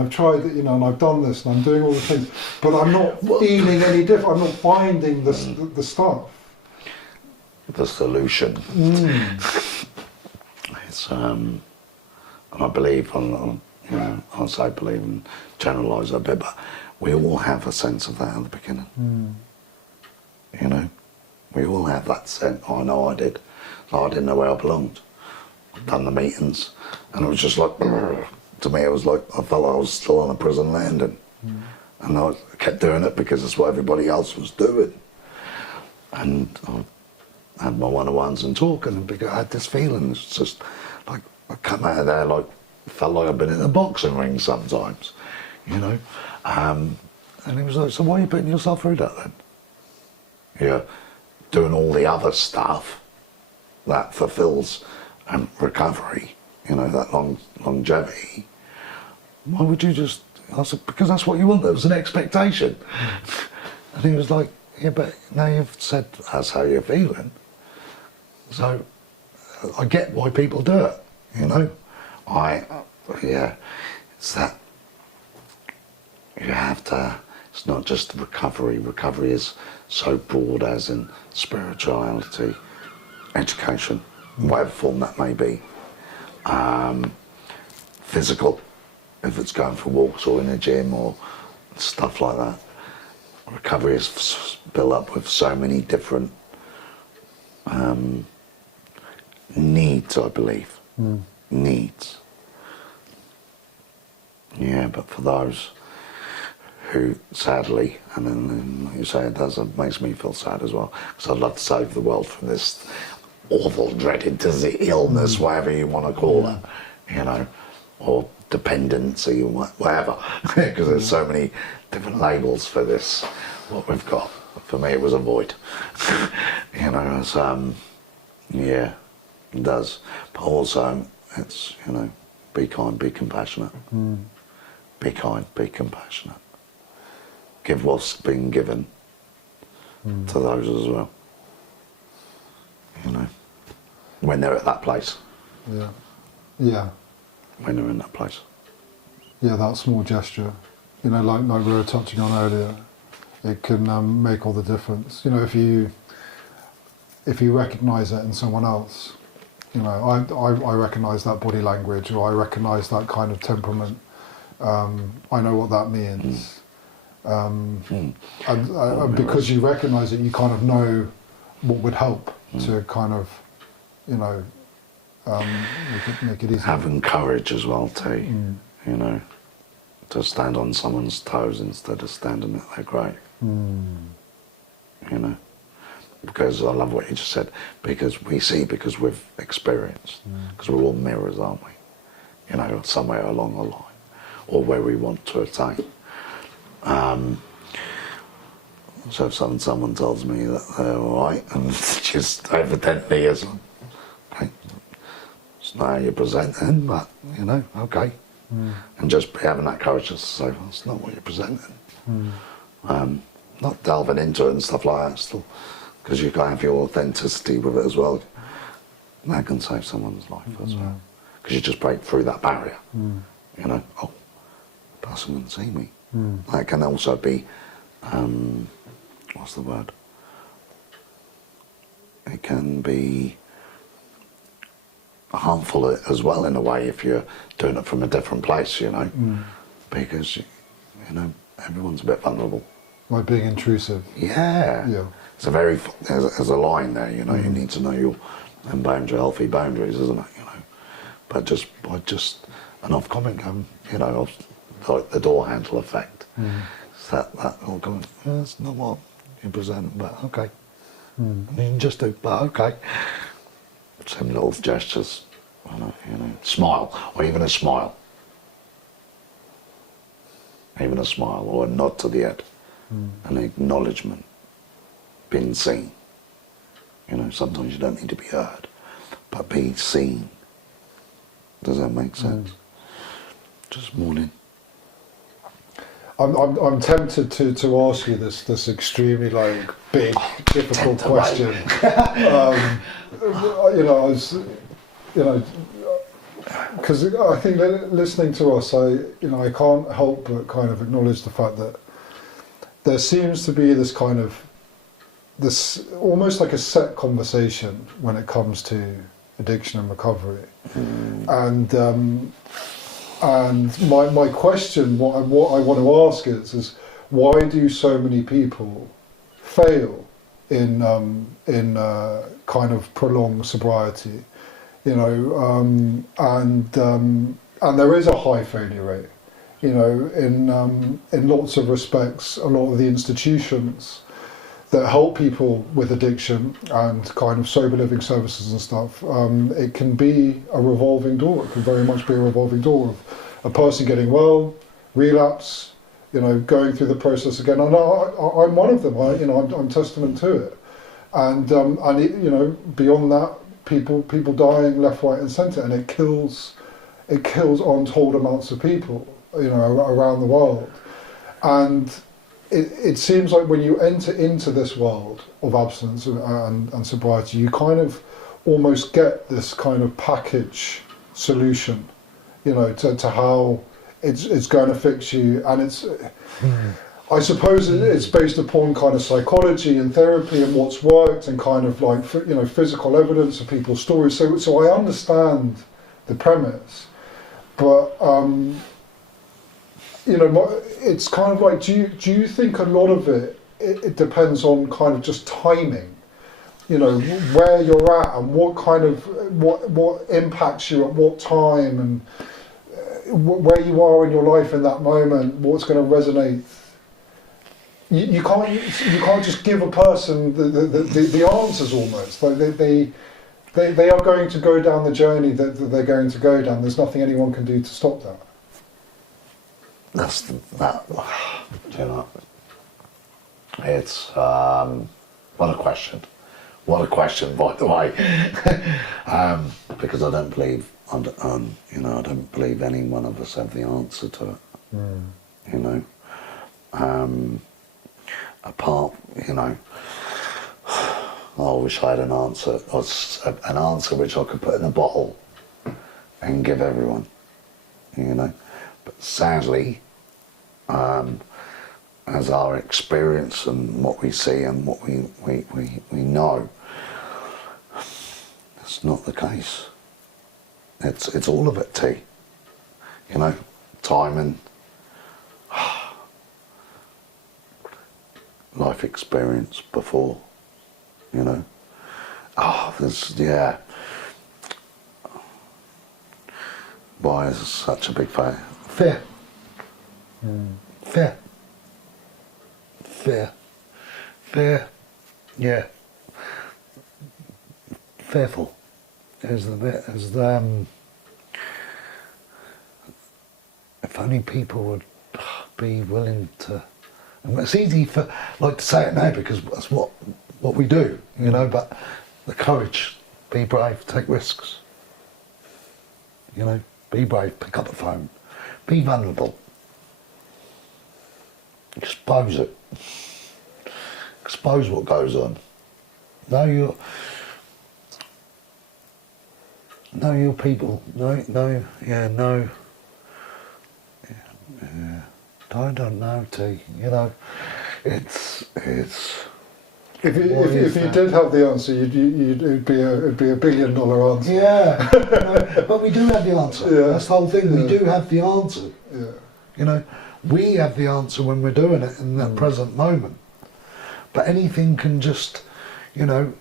know, and I've done this, and I'm doing all the things, but I'm not feeling any different. I'm not finding the stuff. The solution. It's and I believe, you know, I say believe and generalise a bit, but we all have a sense of that at the beginning. You know, we all have that sense. I know I did. I didn't know where I belonged. I'd done the meetings, and it was just like, to me, it was like I felt like I was still on a prison landing, and I kept doing it because it's what everybody else was doing. And I had my one-on-ones and talking, and I had this feeling. It's just like I come out of there like felt like I'd been in a boxing ring sometimes, you know. And he was like, "So why are you putting yourself through that then? You're doing all the other stuff that fulfills recovery, you know, that longevity. Why would you just?" I said, "Because that's what you want. There was an expectation." And he was like, "Yeah, but now you've said that's how you're feeling. So I get why people do it, you know." It's that you have to. It's not just recovery. Recovery is so broad, as in spirituality, education, whatever form that may be. Physical, if it's going for walks or in a gym or stuff like that. Recovery is built up with so many different needs, I believe. Needs. Yeah, but for those who, sadly, and then like you say, it makes me feel sad as well, because I'd love to save the world from this awful, dreaded disease, illness, whatever you want to call it, you know, or dependency, or whatever, because there's so many different labels for this, what we've got. For me, it was a void. You know, it's, yeah, it does. But also, it's, you know, be kind, be compassionate. Be kind, be compassionate. Give what's been given to those as well. You know, when they're at that place. Yeah. Yeah. When they're in that place. Yeah, that small gesture, you know, like we were touching on earlier, it can make all the difference. You know, if you recognise it in someone else, you know, I recognise that body language, or I recognise that kind of temperament. I know what that means. And because you recognise it, you kind of know what would help to kind of, you know, make it easier. Having courage as well too, you know, to stand on someone's toes instead of standing at their grave. You know, because I love what you just said, because we see, because we've experienced, because we're all mirrors, aren't we? You know, somewhere along the line. or where we want to attain. So if someone tells me that they're all right, and it's just evidently isn't, okay, it's not how you're presenting, but, you know, okay. And just having that courage just to say, well, it's not what you're presenting. Not delving into it and stuff like that still, because you can have your authenticity with it as well. That can save someone's life as well, because you just break through that barrier. You know, oh, the person can see me. That can also be, what's the word? It can be harmful as well in a way if you're doing it from a different place, you know, because, you know, everyone's a bit vulnerable. Like being intrusive. Yeah. It's a there's a line there, you know, you need to know your healthy boundaries, isn't it, you know. But just an off comment going, you know, like the door handle effect. It's that all going, that's not what you present, but okay. You can just do, but okay. Some little gestures, you know, smile, or even a smile. Even a smile, or a nod to the head. An acknowledgement, being seen. You know, sometimes you don't need to be heard, but be seen. Does that make sense? Just morning. I'm tempted to ask you this extremely like big difficult question. You know, because I think that listening to us, I can't help but kind of acknowledge the fact that there seems to be this kind of almost like a set conversation when it comes to addiction and recovery, and my question, what I want to ask is why do so many people fail in kind of prolonged sobriety, you know, and there is a high failure rate, you know, in lots of respects. A lot of the institutions that help people with addiction and kind of sober living services and stuff, it can be a revolving door. It can very much be a revolving door of a person getting well, relapse, you know, going through the process again. And I'm one of them. I'm testament to it. And you know, beyond that, people dying left, right, and centre, and it kills untold amounts of people, you know, around the world. And it seems like when you enter into this world of abstinence and sobriety, you kind of almost get this kind of package solution, you know, to how it's going to fix you. And it's, I suppose it's based upon kind of psychology and therapy and what's worked and kind of like, you know, physical evidence of people's stories. So I understand the premise, but you know, it's kind of like, do you think a lot of it depends on kind of just timing, you know, where you're at and what kind of what impacts you at what time, and where you are in your life in that moment, what's going to resonate. You can't just give a person the answers almost. Like they are going to go down the journey that they're going to go down. There's nothing anyone can do to stop that. You know, it's what a question. What a question, by the way. Because I don't believe, you know, I don't believe any one of us have the answer to it. You know, apart, you know, I wish I had an answer, which I could put in a bottle and give everyone. You know, but sadly, as our experience and what we see and what we know, that's not the case. It's all of it T. You know, timing, life experience before, you know. Why is such a big failure? Fear. Fear, yeah. Fearful is the bit, if only people would be willing to. And it's easy for like to say it now because that's what we do, you know. But the courage, be brave, take risks. You know, be brave, pick up the phone, be vulnerable, expose it, expose what goes on. Know your people. I don't know, T. You know, it's. If you did have the answer, it'd be a $1 billion answer. Yeah, but we do have the answer. Yeah. That's the whole thing. We do have the answer. Yeah. You know, we have the answer when we're doing it in that present moment. But anything can just, you know,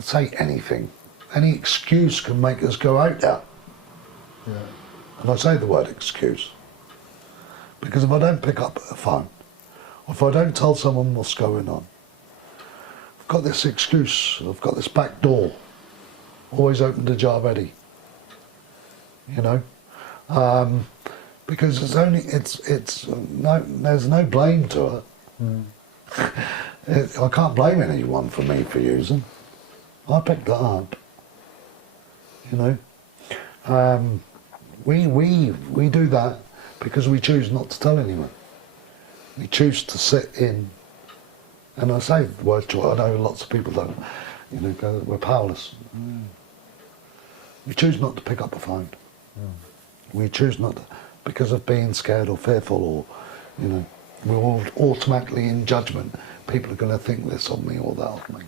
say anything. Any excuse can make us go out there. Yeah. And I say the word excuse. Because if I don't pick up the phone, or if I don't tell someone what's going on, I've got this excuse, I've got this back door, always open to jar ready, you know, because there's no blame to it. I can't blame anyone for me for using. I picked that up, you know. We do that because we choose not to tell anyone. We choose to sit in. And I say the word choice, I know lots of people don't, you know, go, we're powerless. We choose not to pick up the phone. We choose not to, because of being scared or fearful or, you know, we're all automatically in judgment. People are going to think this of me or that of me.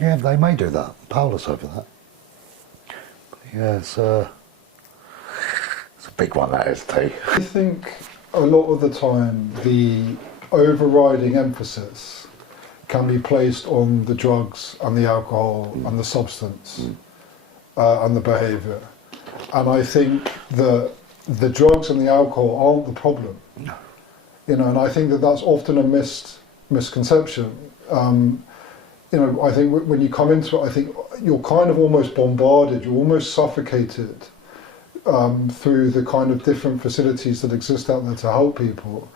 Yeah, they may do that, powerless over that. But yeah, it's a big one, that is, T. I think a lot of the time the overriding emphasis can be placed on the drugs and the alcohol and the substance and the behaviour. And I think that the drugs and the alcohol aren't the problem. No. You know, and I think that that's often a misconception. You know, I think when you come into it, I think you're kind of almost bombarded, you're almost suffocated through the kind of different facilities that exist out there to help people,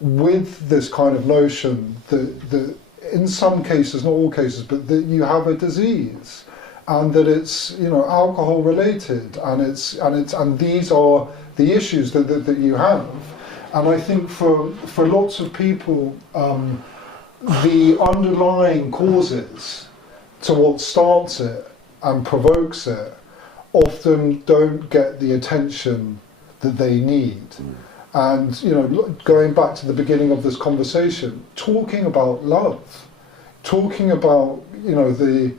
with this kind of notion that in some cases, not all cases, but that you have a disease and that it's, you know, alcohol related and these are the issues that you have. And I think for lots of people, the underlying causes to what starts it and provokes it often don't get the attention that they need. And, you know, going back to the beginning of this conversation, talking about love, talking about, you know, the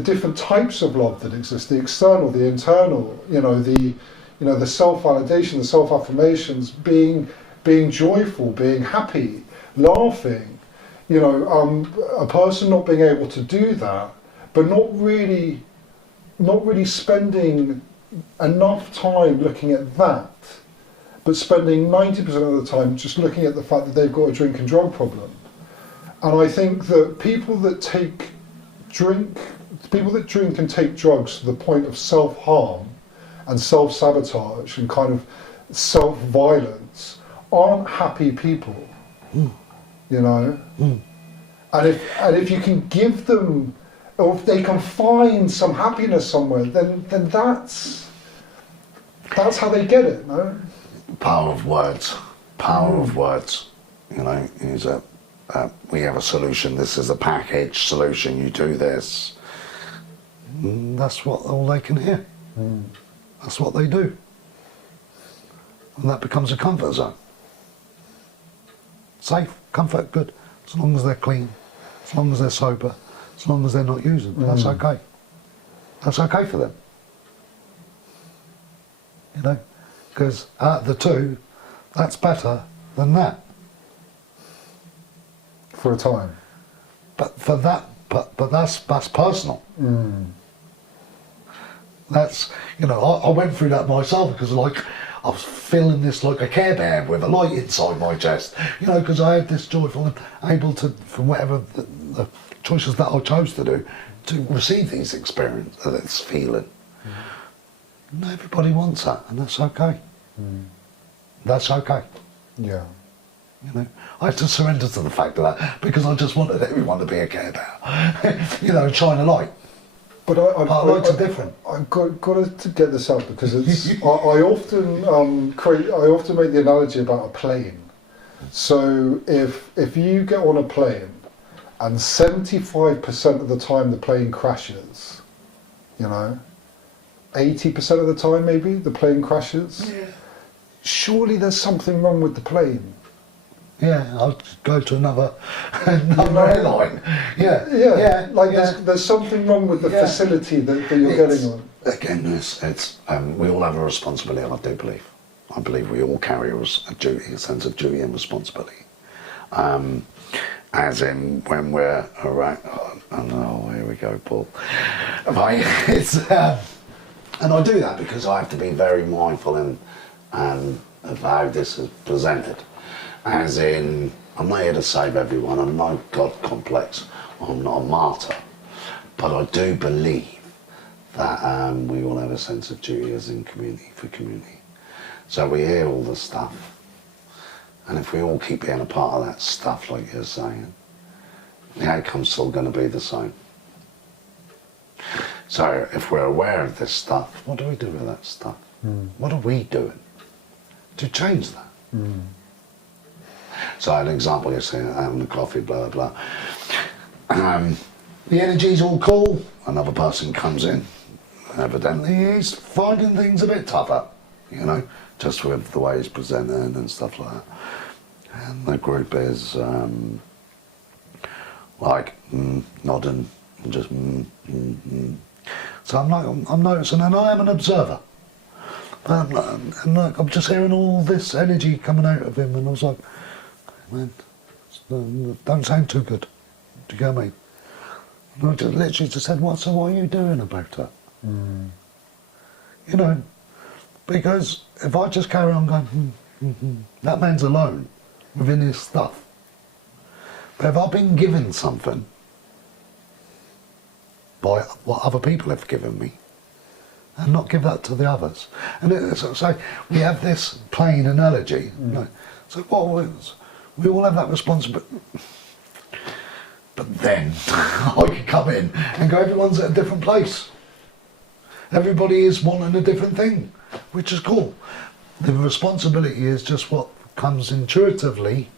different types of love that exist, the external, the internal, the self-validation, the self-affirmations, being joyful, being happy, laughing, a person not being able to do that, but not really spending enough time looking at that, but spending 90% of the time just looking at the fact that they've got a drink and drug problem. And I think that people that drink and take drugs to the point of self-harm and self-sabotage and kind of self-violence aren't happy people, you know? And if you can give them, or if they can find some happiness somewhere, then that's how they get it, no? Power of words. Power of words. You know, is we have a solution. This is a package solution. You do this. That's what all they can hear. That's what they do, and that becomes a comfort zone. Safe, comfort, good. As long as they're clean, as long as they're sober, as long as they're not using, that's okay. That's okay for them. You know, because out of the two, that's better than that. For a time. But for that, but that's personal. That's, you know, I went through that myself because like I was feeling this like a Care Bear with a light inside my chest, you know, because I had this joyful and able to, from whatever the choices that I chose to do, to receive these experiences, this feeling. Not everybody wants that, and that's okay. that's okay. Yeah. You know, I had to surrender to the fact of that because I just wanted everyone to be okay about, you know, shine a light. But lights are different. I've got to get this out because it's. I often I often make the analogy about a plane. So if you get on a plane, and 75% of the time the plane crashes, you know, 80% of the time maybe the plane crashes. Yeah. Surely there's something wrong with the plane. Yeah, I'll go to another airline. Yeah. Like there's something wrong with the facility that you're getting on. Again, it's we all have a responsibility. I do believe. I believe we all carry a duty, a sense of duty and responsibility. As in when we're around. Oh, here we go, Paul. It's and I do that because I have to be very mindful and of how this is presented. As in, I'm not here to save everyone, I'm no God complex, I'm not a martyr. But I do believe that we all have a sense of duty as in community, for community. So we hear all the stuff, and if we all keep being a part of that stuff, like you're saying, the outcome's still going to be the same. So if we're aware of this stuff, what do we do with that stuff? What are we doing to change that? So an example, you're saying having a coffee, blah, blah, blah. The energy's all cool, another person comes in, evidently he's finding things a bit tougher, you know, just with the way he's presenting and stuff like that. And the group is like nodding and just So I'm noticing, and I am an observer. And look, I'm just hearing all this energy coming out of him, and I was like, man, don't sound too good. Do you get me? And I just literally just said, what are you doing about it? You know, because if I just carry on going, that man's alone within his stuff. But if I've been given something by what other people have given me, and not give that to the others. And so we have this plain analogy. Right? So we all have that responsibility. But then I could come in and go, everyone's at a different place. Everybody is wanting a different thing, which is cool. The responsibility is just what comes intuitively,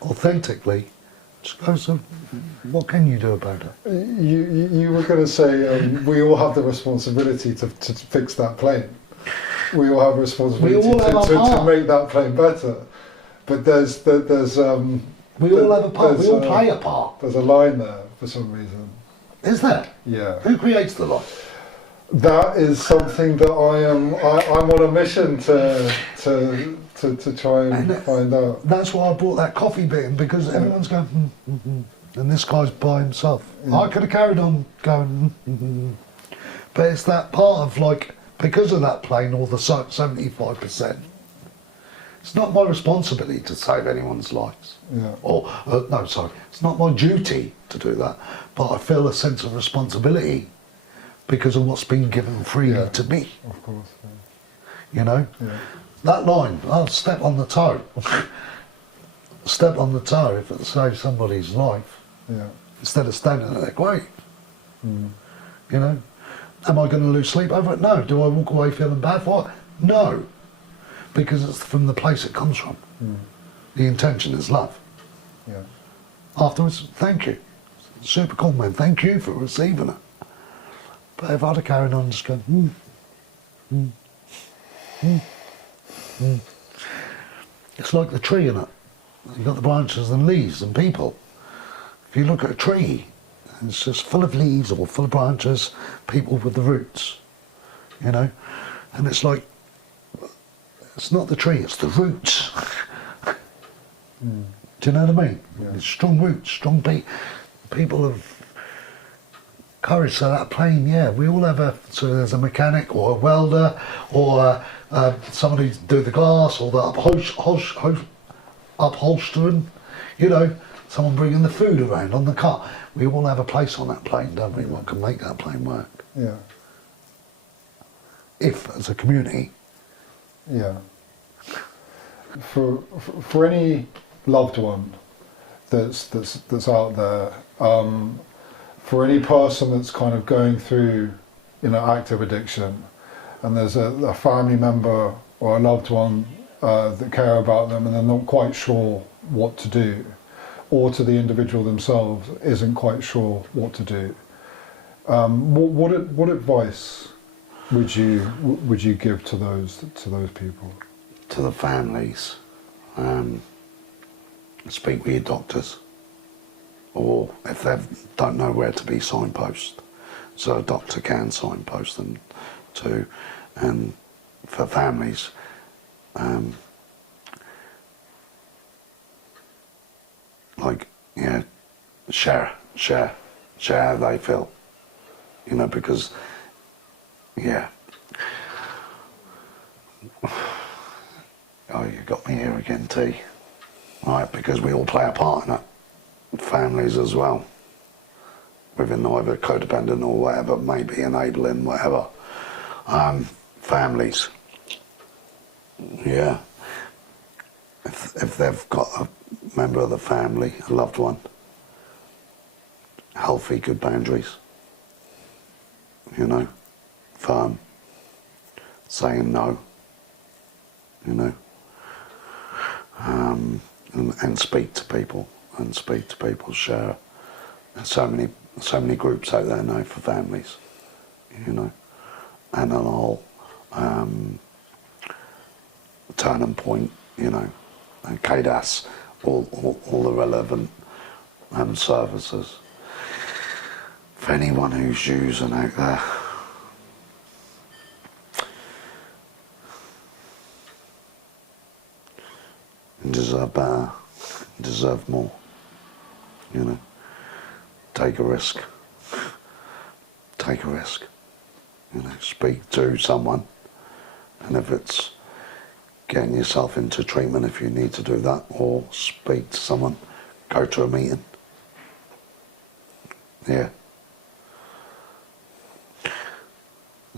authentically. So what can you do about it? You were going to say we all have the responsibility to fix that plane. We all have a responsibility to make that plane better. But there's we all have a part. We all play a part. There's a line there for some reason. Is there? Yeah. Who creates the line? That is something that I'm on a mission to try and find out. That's why I brought that coffee bit in, because everyone's going, and this guy's by himself. I could have carried on going, but it's that part of like, because of that plane, or the 75%, it's not my responsibility to save anyone's lives. Yeah. Or, no, sorry, it's not my duty to do that, but I feel a sense of responsibility because of what's been given freely to me. Of course. Yeah. You know? Yeah. That line, I'll step on the toe. Step on the toe if it saves somebody's life. Yeah. Instead of standing at their grave. You know? Am I going to lose sleep over it? No. Do I walk away feeling bad for it? No. Because it's from the place it comes from. The intention is love. Yeah. Afterwards, thank you. Super cool, man. Thank you for receiving it. But if I'd have carried on just going, it's like the tree in it. You've got the branches and leaves and people. If you look at a tree, it's just full of leaves or full of branches, people with the roots, you know? And it's like, it's not the tree, it's the roots. Do you know what I mean? Yeah. Strong roots, strong people of courage. So that plane, we all have so there's a mechanic or a welder or somebody to do the glass or the upholstering, you know, someone bringing the food around on the car. We all have a place on that plane, don't we? What can make that plane work? Yeah. If, as a community. Yeah. For any loved one that's out there, for any person that's kind of going through, active addiction, and there's a family member or a loved one that care about them, and they're not quite sure what to do, or to the individual themselves isn't quite sure what to do. What advice would you give to those people? To the families, speak with your doctors, or if they don't know where to be, signpost, so a doctor can signpost them to. And for families, share how they feel, because oh, you got me here again, T. Right, because we all play a part in it. Families as well. Within either codependent or whatever, maybe enabling, whatever. Families. Yeah. If they've got a member of the family, a loved one, healthy, good boundaries. Firm. Saying no. And speak to people, share. There's so many groups out there now for families, and an whole Turning Point, and KDAS, all the relevant services. For anyone who's using out there, you deserve better, you deserve more, take a risk, speak to someone, and if it's getting yourself into treatment, if you need to do that, or speak to someone, go to a meeting. Yeah.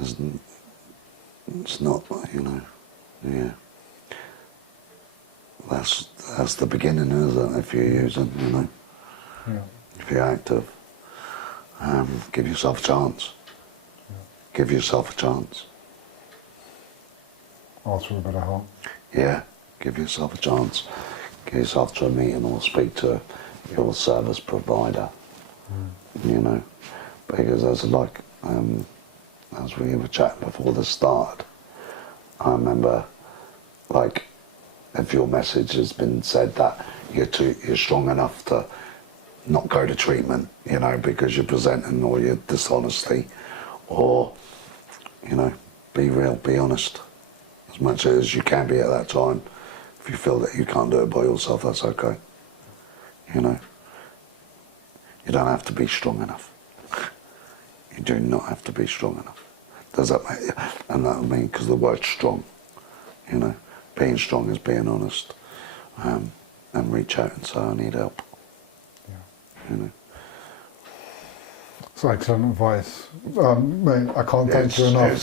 It's not, yeah. That's the beginning, isn't it? If you're using, Yeah. If you're active, give yourself a chance. Yeah. Give yourself a chance. Ask for a better help. Yeah, give yourself a chance. Get yourself to a meeting or speak to your service provider. Because as we were chatting before this started, I remember, if your message has been said that you're strong enough to not go to treatment, because you're presenting or your dishonesty, or, be real, be honest, as much as you can be at that time. If you feel that you can't do it by yourself, that's okay. You don't have to be strong enough. You do not have to be strong enough. Does that make, and that mean, because the word's strong, being strong is being honest, and reach out and say, I need help. Yeah. It's excellent advice. Mate, I can't thank you enough.